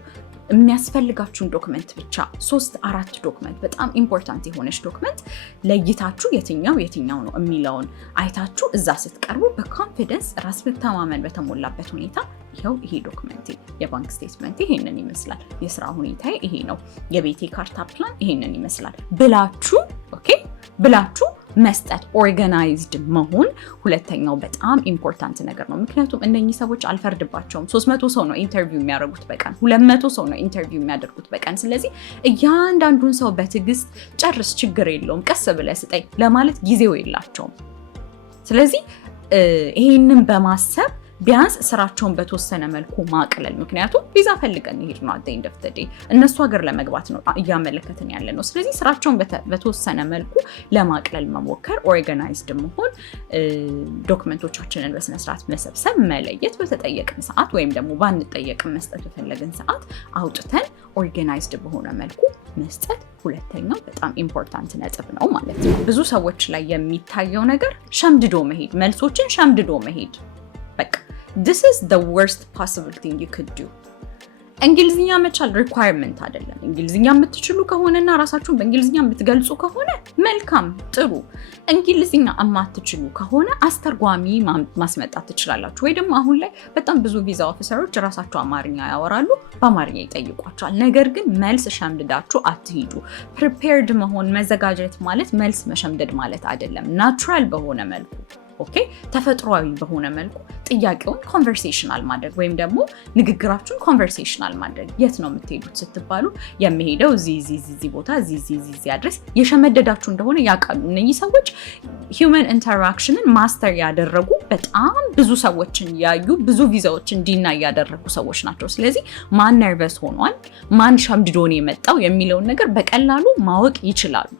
የሚያስፈልጋችሁን ዶክመንት ብቻ 3-4 ዶክመንት በጣም ኢምፖርታንት የሆነች ዶክመንት ለይታችሁ የትኛው ነው የሚለውን አይታችሁ እዛ ስትቀርቡ በኮንፊደንስ ራስ መተማመን በተሞላበት ሁኔታ ይሄ ዶክመንቴ፣ የባንክ ስቴትመንት ይሄንን ይመስላል፣ የስራ ሁኔታዬ ይሄ ነው፣ የቤቴ ካርታ ፕላን ይሄንን ይመስላል ብላችሁ መስጠት፣ ኦርጋናይዝድ መሆን ሁለተኛው በጣም ኢምፖርታንት ነገር ነው። ምክንያቱም እነኚህ ሰዎች አልፈርድባቸውም። 300 ሰው ነው ኢንተርቪው የሚያደርጉት በቀን፣ 200 ሰው ነው ኢንተርቪው የሚያደርጉት በቀን። ስለዚህ እያንዳንዱን ሰው በትዕግስት ጨርስ፣ ችግር የለውም፣ ቀስ ብለህ ስጠኝ ለማለት ጊዜው የላቸውም። ስለዚህ ይሄንን በማሰብ ቢያንስ ስራቸውን በተወሰነ መልኩ ማቅለል። ምክንያቱም ቪዛ ፈልገን ይሄድ ነው አደ ኢንድ ኦፍ ዘ ዴይ እነሱ ሀገር ለመግባት ነው እያመለከትን ያለ ነው። ስለዚህ ስራቸውን በተወሰነ መልኩ ለማቅለል መሞከር፣ ኦርጋናይዝድ መሆን፣ ዶክመንቶቻችንን በስነ ስርዓት መሰብሰብ፣ መለየት፣ በተጠየቅን ሰዓት ወይም ደግሞ ባንጠየቅን መስጠት በፈለግን ሰዓት አውጥተን ኦርጋናይዝድ በሆነ መልኩ መስጠት ሁለተኛው በጣም ኢምፖርታንት ነጥብ ነው ማለት ነው። ብዙ ሰዎች ላይ የሚታየው ነገር ሸምድዶ መሄድ፣ መልሶችን ሸምድዶ መሄድ። በቃ this is the worst possible thing you could do። እንግሊዝኛ መቻል ሪኳየርመንት አይደለም። እንግሊዝኛ የምትችሉ ከሆነና ራሳችሁን በእንግሊዝኛ የምትገልጹ ከሆነ መልካም ጥሩ። እንግሊዝኛ የማትችሉ ከሆነ አስተርጓሚ ማስመጣት ትችላላችሁ። ወይ ደግሞ አሁን ላይ በጣም ብዙ ቪዛ ኦፊሰሮች ራሳቸው አማርኛ ያወራሉ፣ በአማርኛ ይጠይቋቸዋል። ነገር ግን መልስ ሸምድዳችሁ አትሂዱ። ፕሪፔርድ መሆን መዘጋጀት ማለት መልስ መሸምደድ ማለት አይደለም። ናቹራል በሆነ መልኩ ኦኬ፣ ተፈጥሯዊ በሆነ መልኩ ጥያቄውን ኮንቨርሴሽናል ማድረግ ወይም ደግሞ ንግግራችሁን ኮንቨርሴሽናል ማድረግ። የት ነው የምትሄዱት ስትባሉ የሚሄደው እዚህ ቦታ እዚህ አድረስ የሸመደዳችሁ እንደሆነ ያውቃሉ። እነዚህ ሰዎች ሂውመን ኢንተራክሽንን ማስተር ያደረጉ በጣም ብዙ ሰዎችን ያዩ ብዙ ቪዛዎችን ዲና ያደረጉ ሰዎች ናቸው። ስለዚህ ማን ነርቨስ ሆኗል፣ ማን ሸምድዶን የመጣው የሚለውን ነገር በቀላሉ ማወቅ ይችላሉ።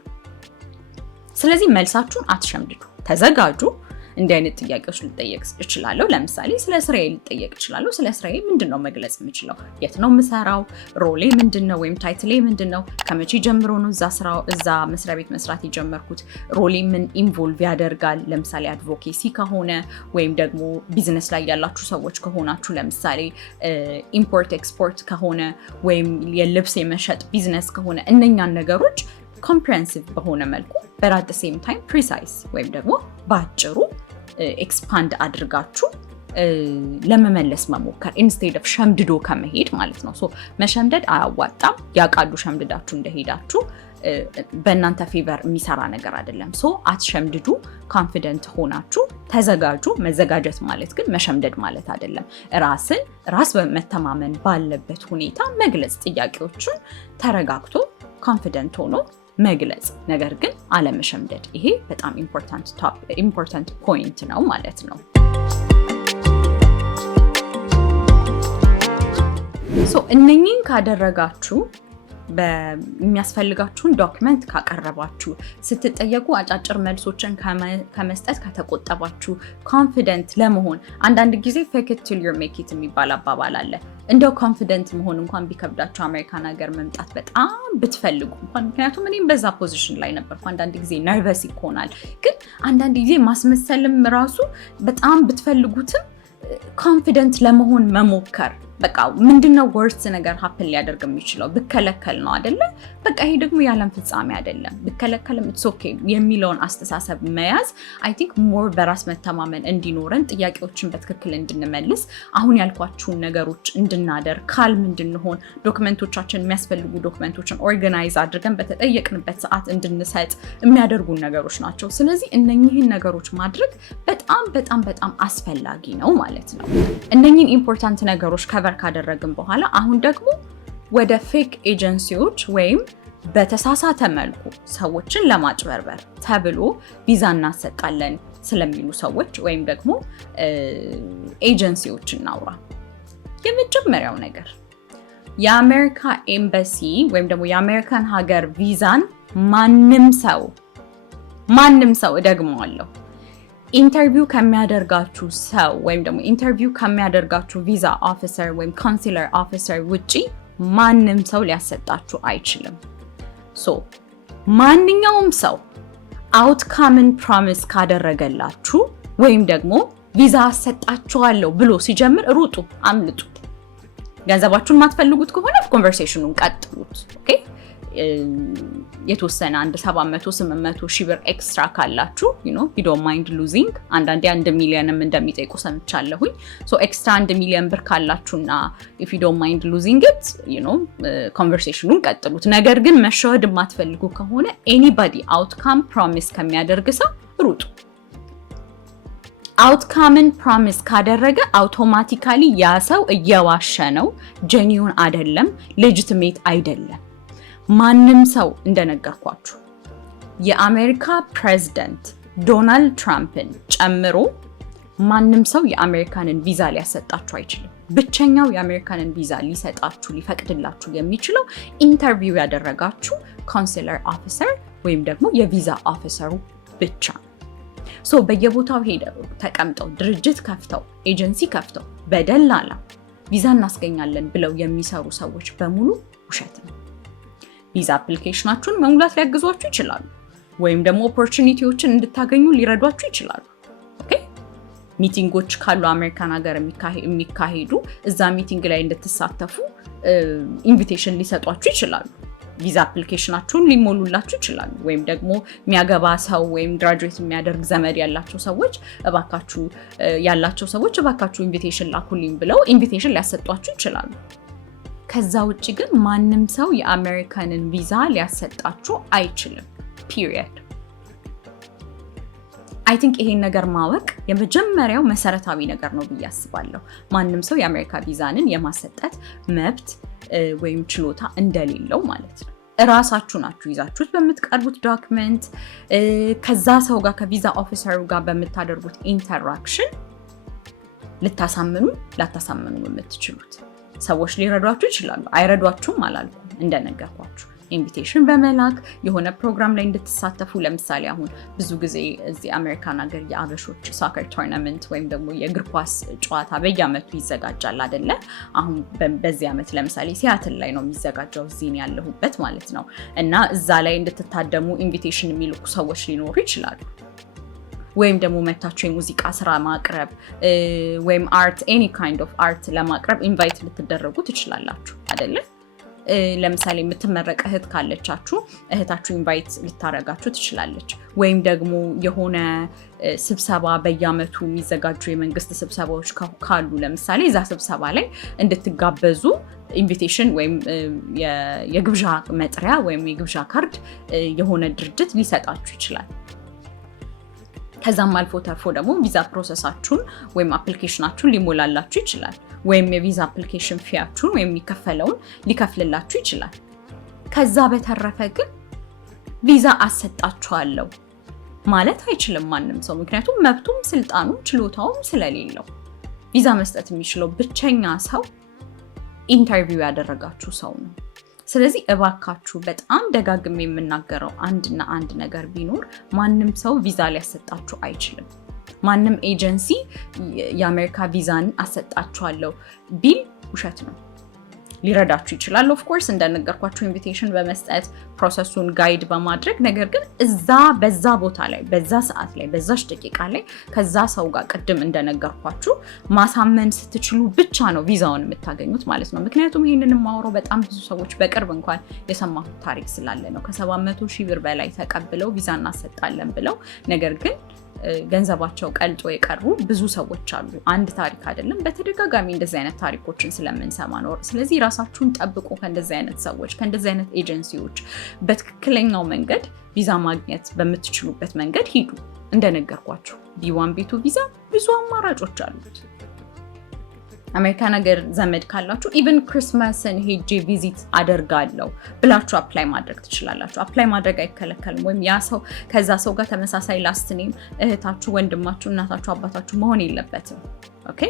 ስለዚህ መልሳችሁን አትሸምድዱ፣ ተዘጋጁ። እንዲህ አይነት ጥያቄዎች ልጠየቅ እችላለሁ። ለምሳሌ ስለ ስራዬ ልጠየቅ እችላለሁ። ስለ ስራዬ ምንድነው መግለጽ የምችለው? የት ነው የምሰራው? ሮሌ ምንድነው ወይም ታይትሌ ምንድነው? ከመቼ ጀምሮ ነው እዛ መስሪያ ቤት መስራት የጀመርኩት? ሮሌ ምን ኢንቮልቭ ያደርጋል? ለምሳሌ አድቮኬሲ ከሆነ ወይም ደግሞ ቢዝነስ ላይ ያላችሁ ሰዎች ከሆናችሁ ለምሳሌ ኢምፖርት ኤክስፖርት ከሆነ ወይም የልብስ የመሸጥ ቢዝነስ ከሆነ እነኛን ነገሮች ኮምፕሬሄንሲቭ በሆነ መልኩ በአት ዘ ሴም ታይም ፕሪሳይስ ወይም ደግሞ በአጭሩ ኤክስፓንድ አድርጋችሁ ለመመለስ መሞከር ኢንስቴድ ኦፍ ሸምድዶ ከመሄድ ማለት ነው። ሶ መሸምደድ አያዋጣም። ያውቃሉ ሸምድዳችሁ እንደሄዳችሁ በእናንተ ፌቨር የሚሰራ ነገር አይደለም። ሶ አትሸምድዱ፣ ኮንፊደንት ሆናችሁ ተዘጋጁ። መዘጋጀት ማለት ግን መሸምደድ ማለት አይደለም። ራስ በመተማመን ባለበት ሁኔታ መግለጽ፣ ጥያቄዎችን ተረጋግቶ ኮንፊደንት ሆኖ መግለጽ፣ ነገር ግን አለመሸምደድ። ይሄ በጣም ኢምፖርታንት ፖይንት ነው ማለት ነው። ሶ እነኚህን ካደረጋችሁ በሚያስፈልጋችሁን ዶክመንት ካቀረባችሁ፣ ስትጠየቁ አጫጭር መልሶችን ከመስጠት ከተቆጠባችሁ፣ ኮንፊደንት ለመሆን አንዳንድ ጊዜ ፌክ ኢት ቲል ዩ ሜክ ኢት የሚባል አባባል አለ። እንደው ኮንፊደንት መሆን እንኳን ቢከብዳችሁ አሜሪካን ሀገር መምጣት በጣም ብትፈልጉ እንኳን፣ ምክንያቱም እኔም በዛ ፖዚሽን ላይ ነበርኩ። አንዳንድ ጊዜ ነርቨስ ይሆናል፣ ግን አንዳንድ ጊዜ ማስመሰልም ራሱ በጣም ብትፈልጉትም ኮንፊደንት ለመሆን መሞከር። በቃ ምንድነው ወርስት ነገር ሀፕን ሊያደርግ የሚችለው? ብከለከል ነው አይደለ? በቃ ይሄ ደግሞ የዓለም ፍጻሜ አይደለም፣ ብከለከልም ኢትስ ኦኬ የሚለውን አስተሳሰብ መያዝ አይ ቲንክ ሞር በራስ መተማመን እንዲኖረን፣ ጥያቄዎችን በትክክል እንድንመልስ፣ አሁን ያልኳችሁን ነገሮች እንድናደርግ፣ ካልም እንድንሆን፣ ዶክመንቶቻችን የሚያስፈልጉ ዶክመንቶችን ኦርጋናይዝ አድርገን በተጠየቅንበት ሰዓት እንድንሰጥ የሚያደርጉን ነገሮች ናቸው። ስለዚህ እነኚህን ነገሮች ማድረግ በጣም በጣም በጣም አስፈላጊ ነው ማለት ነው። እነኚህን ኢምፖርታንት ነገሮች ካደረግን በኋላ አሁን ደግሞ ወደ ፌክ ኤጀንሲዎች ወይም በተሳሳተ መልኩ ሰዎችን ለማጭበርበር ተብሎ ቪዛ እናሰጣለን ስለሚሉ ሰዎች ወይም ደግሞ ኤጀንሲዎች እናውራ። የመጀመሪያው ነገር የአሜሪካ ኤምባሲ ወይም ደግሞ የአሜሪካን ሀገር ቪዛን ማንም ሰው እደግመዋለሁ ኢንተርቪው ከሚያደርጋችሁ ሰው ወይም ደግሞ ኢንተርቪው ከሚያደርጋችሁ ቪዛ ኦፊሰር ወይም ኮንሱለር ኦፊሰር ውጪ ማንም ሰው ሊያሰጣችሁ አይችልም። ሶ ማንኛውም ሰው አውትካምን ፕሮሚስ ካደረገላችሁ ወይም ደግሞ ቪዛ አሰጣችኋለሁ ብሎ ሲጀምር ሩጡ፣ አምልጡ። ገንዘባችሁን ማትፈልጉት ከሆነ ኮንቨርሴሽኑን ቀጥሉት። ኦኬ የተወሰነ 700-800 ሺህ ብር ኤክስትራ ካላችሁ you don't mind losing። አንዳንዴ 1 ሚሊዮንም እንደሚጠይቁ ሰምቻለሁኝ። ሶ ኤክስትራ 1 ሚሊዮን ብር ካላችሁና if you don't mind losing it ኮንቨርሴሽኑን ቀጥሉት። ነገር ግን መሸወድ የማትፈልጉ ከሆነ anybody outcome promise ከሚያደርግ ሰው ሩጡ። አውትካምን ፕሮሚስ ካደረገ አውቶማቲካሊ ያ ሰው እየዋሸ ነው፣ ጀኒዩን አይደለም፣ ሌጂቲሜት አይደለም። ማንም ሰው እንደነገርኳችሁ የአሜሪካ ፕሬዝዳንት ዶናልድ ትራምፕን ጨምሮ ማንም ሰው የአሜሪካንን ቪዛ ሊያሰጣችሁ አይችልም። ብቸኛው የአሜሪካንን ቪዛ ሊፈቅድላችሁ የሚችለው ኢንተርቪው ያደረጋችሁ ኮንሱለር ኦፊሰር ወይም ደግሞ የቪዛ ኦፊሰሩ ብቻ ነው። ሶ በየቦታው ሄደው ተቀምጠው ድርጅት ከፍተው ኤጀንሲ ከፍተው በደላላ ቪዛ እናስገኛለን ብለው የሚሰሩ ሰዎች በሙሉ ውሸት ነው። ቪዛ አፕሊኬሽናችሁን መሙላት ሊያግዟችሁ ይችላሉ፣ ወይም ደግሞ ኦፖርቹኒቲዎችን እንድታገኙ ሊረዷችሁ ይችላሉ። ኦኬ ሚቲንጎች ካሉ አሜሪካን ሀገር የሚካሄዱ እዛ ሚቲንግ ላይ እንድትሳተፉ ኢንቪቴሽን ሊሰጧችሁ ይችላሉ። ቪዛ አፕሊኬሽናችሁን ሊሞሉላችሁ ይችላሉ። ወይም ደግሞ የሚያገባ ሰው ወይም ግራጁዌት የሚያደርግ ዘመድ ያላቸው ሰዎች እባካችሁ ኢንቪቴሽን ላኩልኝ ብለው ኢንቪቴሽን ሊያሰጧችሁ ይችላሉ። ከዛ ውጭ ግን ማንም ሰው የአሜሪካንን ቪዛ ሊያሰጣችሁ አይችልም። ፒሪየድ። አይ ቲንክ ይሄን ነገር ማወቅ የመጀመሪያው መሰረታዊ ነገር ነው ብዬ አስባለሁ። ማንም ሰው የአሜሪካ ቪዛንን የማሰጠት መብት ወይም ችሎታ እንደሌለው ማለት ነው። እራሳችሁ ናችሁ ይዛችሁት በምትቀርቡት ዶክመንት ከዛ ሰው ጋር ከቪዛ ኦፊሰሩ ጋር በምታደርጉት ኢንተራክሽን ልታሳምኑ ላታሳምኑ የምትችሉት። ሰዎች ሊረዷችሁ ይችላሉ፣ አይረዷችሁም አላልኩም። እንደነገርኳችሁ ኢንቪቴሽን በመላክ የሆነ ፕሮግራም ላይ እንድትሳተፉ። ለምሳሌ አሁን ብዙ ጊዜ እዚህ አሜሪካን ሀገር የአበሾች ሳከር ቶርናመንት ወይም ደግሞ የእግር ኳስ ጨዋታ በየአመቱ ይዘጋጃል አይደለ? አሁን በዚህ አመት ለምሳሌ ሲያትል ላይ ነው የሚዘጋጀው፣ እዚህ ያለሁበት ማለት ነው። እና እዛ ላይ እንድትታደሙ ኢንቪቴሽን የሚልኩ ሰዎች ሊኖሩ ይችላሉ። ወይም ደግሞ መታችሁ የሙዚቃ ስራ ማቅረብ ወይም አርት ኤኒ ካይንድ ኦፍ አርት ለማቅረብ ኢንቫይት ልትደረጉ ትችላላችሁ አይደለ? ለምሳሌ የምትመረቅ እህት ካለቻችሁ እህታችሁ ኢንቫይት ልታረጋችሁ ትችላለች። ወይም ደግሞ የሆነ ስብሰባ በየአመቱ የሚዘጋጁ የመንግስት ስብሰባዎች ካሉ ለምሳሌ እዛ ስብሰባ ላይ እንድትጋበዙ ኢንቪቴሽን ወይም የግብዣ መጥሪያ ወይም የግብዣ ካርድ የሆነ ድርጅት ሊሰጣችሁ ይችላል። ከዛም አልፎ ተርፎ ደግሞ ቪዛ ፕሮሰሳችሁን ወይም አፕሊኬሽናችሁን ሊሞላላችሁ ይችላል። ወይም የቪዛ አፕሊኬሽን ፊያችሁን ወይም የሚከፈለውን ሊከፍልላችሁ ይችላል። ከዛ በተረፈ ግን ቪዛ አሰጣችኋለሁ ማለት አይችልም ማንም ሰው። ምክንያቱም መብቱም ስልጣኑም ችሎታውም ስለሌለው። ቪዛ መስጠት የሚችለው ብቸኛ ሰው ኢንተርቪው ያደረጋችሁ ሰው ነው። ስለዚህ እባካችሁ በጣም ደጋግሜ የምናገረው አንድ ነገር ቢኖር ማንም ሰው ቪዛ ሊያሰጣችሁ አይችልም። ማንም ኤጀንሲ የአሜሪካ ቪዛን አሰጣችኋለሁ ቢል ውሸት ነው። ሊረዳችሁ ይችላል ኦፍ ኮርስ እንደነገርኳችሁ ኢንቪቴሽን በመስጠት ፕሮሰሱን ጋይድ በማድረግ። ነገር ግን በዛ ቦታ ላይ በዛ ሰዓት ላይ በዛች ደቂቃ ላይ ከዛ ሰው ጋር ቅድም እንደነገርኳችሁ ማሳመን ስትችሉ ብቻ ነው ቪዛውን የምታገኙት ማለት ነው። ምክንያቱም ይህንን የማወራው በጣም ብዙ ሰዎች በቅርብ እንኳን የሰማሁት ታሪክ ስላለ ነው። ከ700,000 ብር በላይ ተቀብለው ቪዛ እናሰጣለን ብለው ነገር ግን ገንዘባቸው ቀልጦ የቀሩ ብዙ ሰዎች አሉ። አንድ ታሪክ አይደለም፣ በተደጋጋሚ እንደዚህ አይነት ታሪኮችን ስለምንሰማ ነው። ስለዚህ ራሳችሁን ጠብቁ ከእንደዚህ አይነት ሰዎች፣ ከእንደዚህ አይነት ኤጀንሲዎች። በትክክለኛው መንገድ ቪዛ ማግኘት በምትችሉበት መንገድ ሂዱ። እንደነገርኳችሁ B1 B2 ቪዛ ብዙ አማራጮች አሉት። አሜሪካን ሀገር ዘመድ ካላችሁ ኢቭን ክሪስማስን ሄጄ ቪዚት አደርጋለሁ ብላችሁ አፕላይ ማድረግ ትችላላችሁ። አፕላይ ማድረግ አይከለከልም። ወይም ያ ሰው ከዛ ሰው ጋር ተመሳሳይ ላስት ኔም እህታችሁ፣ ወንድማችሁ፣ እናታችሁ፣ አባታችሁ መሆን የለበትም። ኦኬ።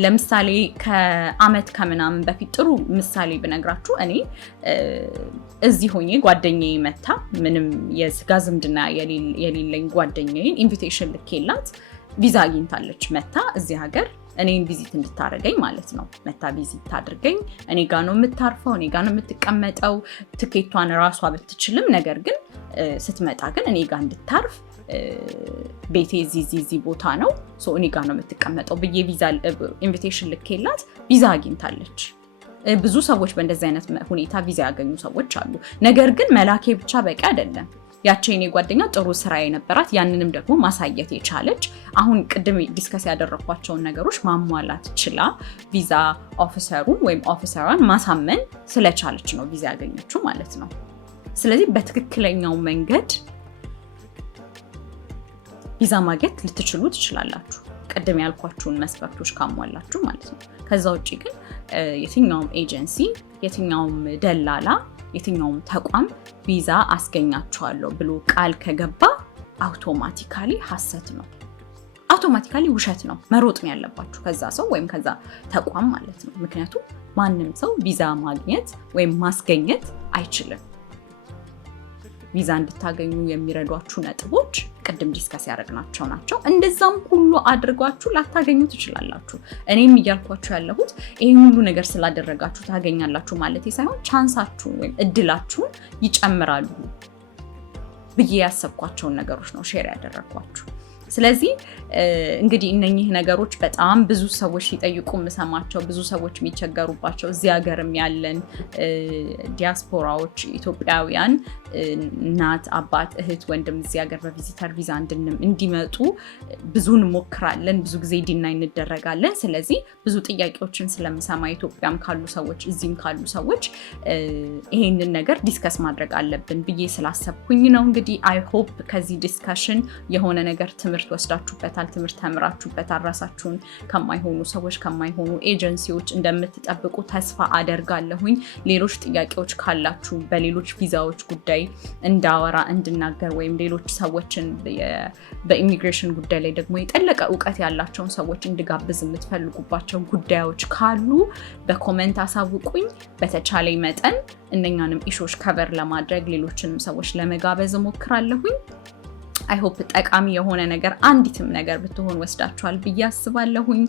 ለምሳሌ ከአመት ከምናምን በፊት ጥሩ ምሳሌ ብነግራችሁ፣ እኔ እዚህ ሆኜ ጓደኛዬ መታ ምንም የስጋ ዝምድና የሌለኝ ጓደኛዬን ኢንቪቴሽን ልኬላት ቪዛ አግኝታለች። መታ እዚህ ሀገር እኔን ቪዚት እንድታደርገኝ ማለት ነው። መታ ቪዚት ታድርገኝ፣ እኔ ጋር ነው የምታርፈው፣ እኔ ጋር ነው የምትቀመጠው። ትኬቷን ራሷ ብትችልም ነገር ግን ስትመጣ ግን እኔ ጋር እንድታርፍ ቤቴ እዚህ ቦታ ነው እኔ ጋር ነው የምትቀመጠው ብዬ ቪዛ ኢንቪቴሽን ልኬላት ቪዛ አግኝታለች። ብዙ ሰዎች በእንደዚህ አይነት ሁኔታ ቪዛ ያገኙ ሰዎች አሉ። ነገር ግን መላኬ ብቻ በቂ አይደለም። ያቺ የኔ ጓደኛ ጥሩ ስራ የነበራት ያንንም ደግሞ ማሳየት የቻለች አሁን ቅድም ዲስከስ ያደረኳቸውን ነገሮች ማሟላት ችላ ቪዛ ኦፊሰሩን ወይም ኦፊሰሯን ማሳመን ስለቻለች ነው ቪዛ ያገኘችው ማለት ነው። ስለዚህ በትክክለኛው መንገድ ቪዛ ማግኘት ልትችሉ ትችላላችሁ፣ ቅድም ያልኳችሁን መስፈርቶች ካሟላችሁ ማለት ነው። ከዛ ውጪ ግን የትኛውም ኤጀንሲ፣ የትኛውም ደላላ፣ የትኛውም ተቋም ቪዛ አስገኛችኋለሁ ብሎ ቃል ከገባ አውቶማቲካሊ ሐሰት ነው፣ አውቶማቲካሊ ውሸት ነው። መሮጥ ነው ያለባችሁ ከዛ ሰው ወይም ከዛ ተቋም ማለት ነው። ምክንያቱም ማንም ሰው ቪዛ ማግኘት ወይም ማስገኘት አይችልም። ቪዛ እንድታገኙ የሚረዷችሁ ነጥቦች ቅድም ዲስከስ ያደረግናቸው ናቸው። እንደዛም ሁሉ አድርጓችሁ ላታገኙ ትችላላችሁ። እኔም እያልኳችሁ ያለሁት ይሄን ሁሉ ነገር ስላደረጋችሁ ታገኛላችሁ ማለት ሳይሆን ቻንሳችሁን ወይም እድላችሁን ይጨምራሉ ብዬ ያሰብኳቸውን ነገሮች ነው ሼር ያደረኳችሁ። ስለዚህ እንግዲህ እነኚህ ነገሮች በጣም ብዙ ሰዎች ሲጠይቁ የምሰማቸው ብዙ ሰዎች የሚቸገሩባቸው እዚህ ሀገርም ያለን ዲያስፖራዎች ኢትዮጵያውያን እናት፣ አባት፣ እህት፣ ወንድም እዚህ ሀገር በቪዚተር ቪዛ እንዲመጡ ብዙ እንሞክራለን። ብዙ ጊዜ ዲናይ እንደረጋለን። ስለዚህ ብዙ ጥያቄዎችን ስለምሰማ ኢትዮጵያም ካሉ ሰዎች እዚህም ካሉ ሰዎች ይሄንን ነገር ዲስከስ ማድረግ አለብን ብዬ ስላሰብኩኝ ነው። እንግዲህ አይ ሆፕ ከዚህ ዲስከሽን የሆነ ነገር ትምህርት ወስዳችሁበታል፣ ትምህርት ተምራችሁበታል። ራሳችሁን ከማይሆኑ ሰዎች ከማይሆኑ ኤጀንሲዎች እንደምትጠብቁ ተስፋ አደርጋለሁኝ። ሌሎች ጥያቄዎች ካላችሁ በሌሎች ቪዛዎች ጉዳይ እንዳወራ እንድናገር ወይም ሌሎች ሰዎችን በኢሚግሬሽን ጉዳይ ላይ ደግሞ የጠለቀ እውቀት ያላቸውን ሰዎች እንድጋብዝ የምትፈልጉባቸው ጉዳዮች ካሉ በኮሜንት አሳውቁኝ። በተቻለኝ መጠን እነኛንም ኢሹዎች ከቨር ለማድረግ ሌሎችንም ሰዎች ለመጋበዝ እሞክራለሁኝ። አይ ሆፕ ጠቃሚ የሆነ ነገር አንዲትም ነገር ብትሆን ወስዳችኋል ብዬ አስባለሁኝ።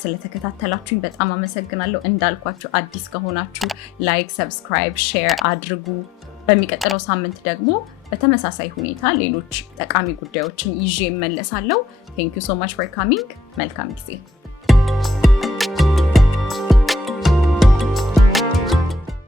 ስለተከታተላችሁኝ በጣም አመሰግናለሁ። እንዳልኳችሁ አዲስ ከሆናችሁ ላይክ፣ ሰብስክራይብ፣ ሼር አድርጉ። በሚቀጥለው ሳምንት ደግሞ በተመሳሳይ ሁኔታ ሌሎች ጠቃሚ ጉዳዮችን ይዤ እመለሳለሁ። ቴንክ ዩ ሶ ማች ፎር ካሚንግ። መልካም ጊዜ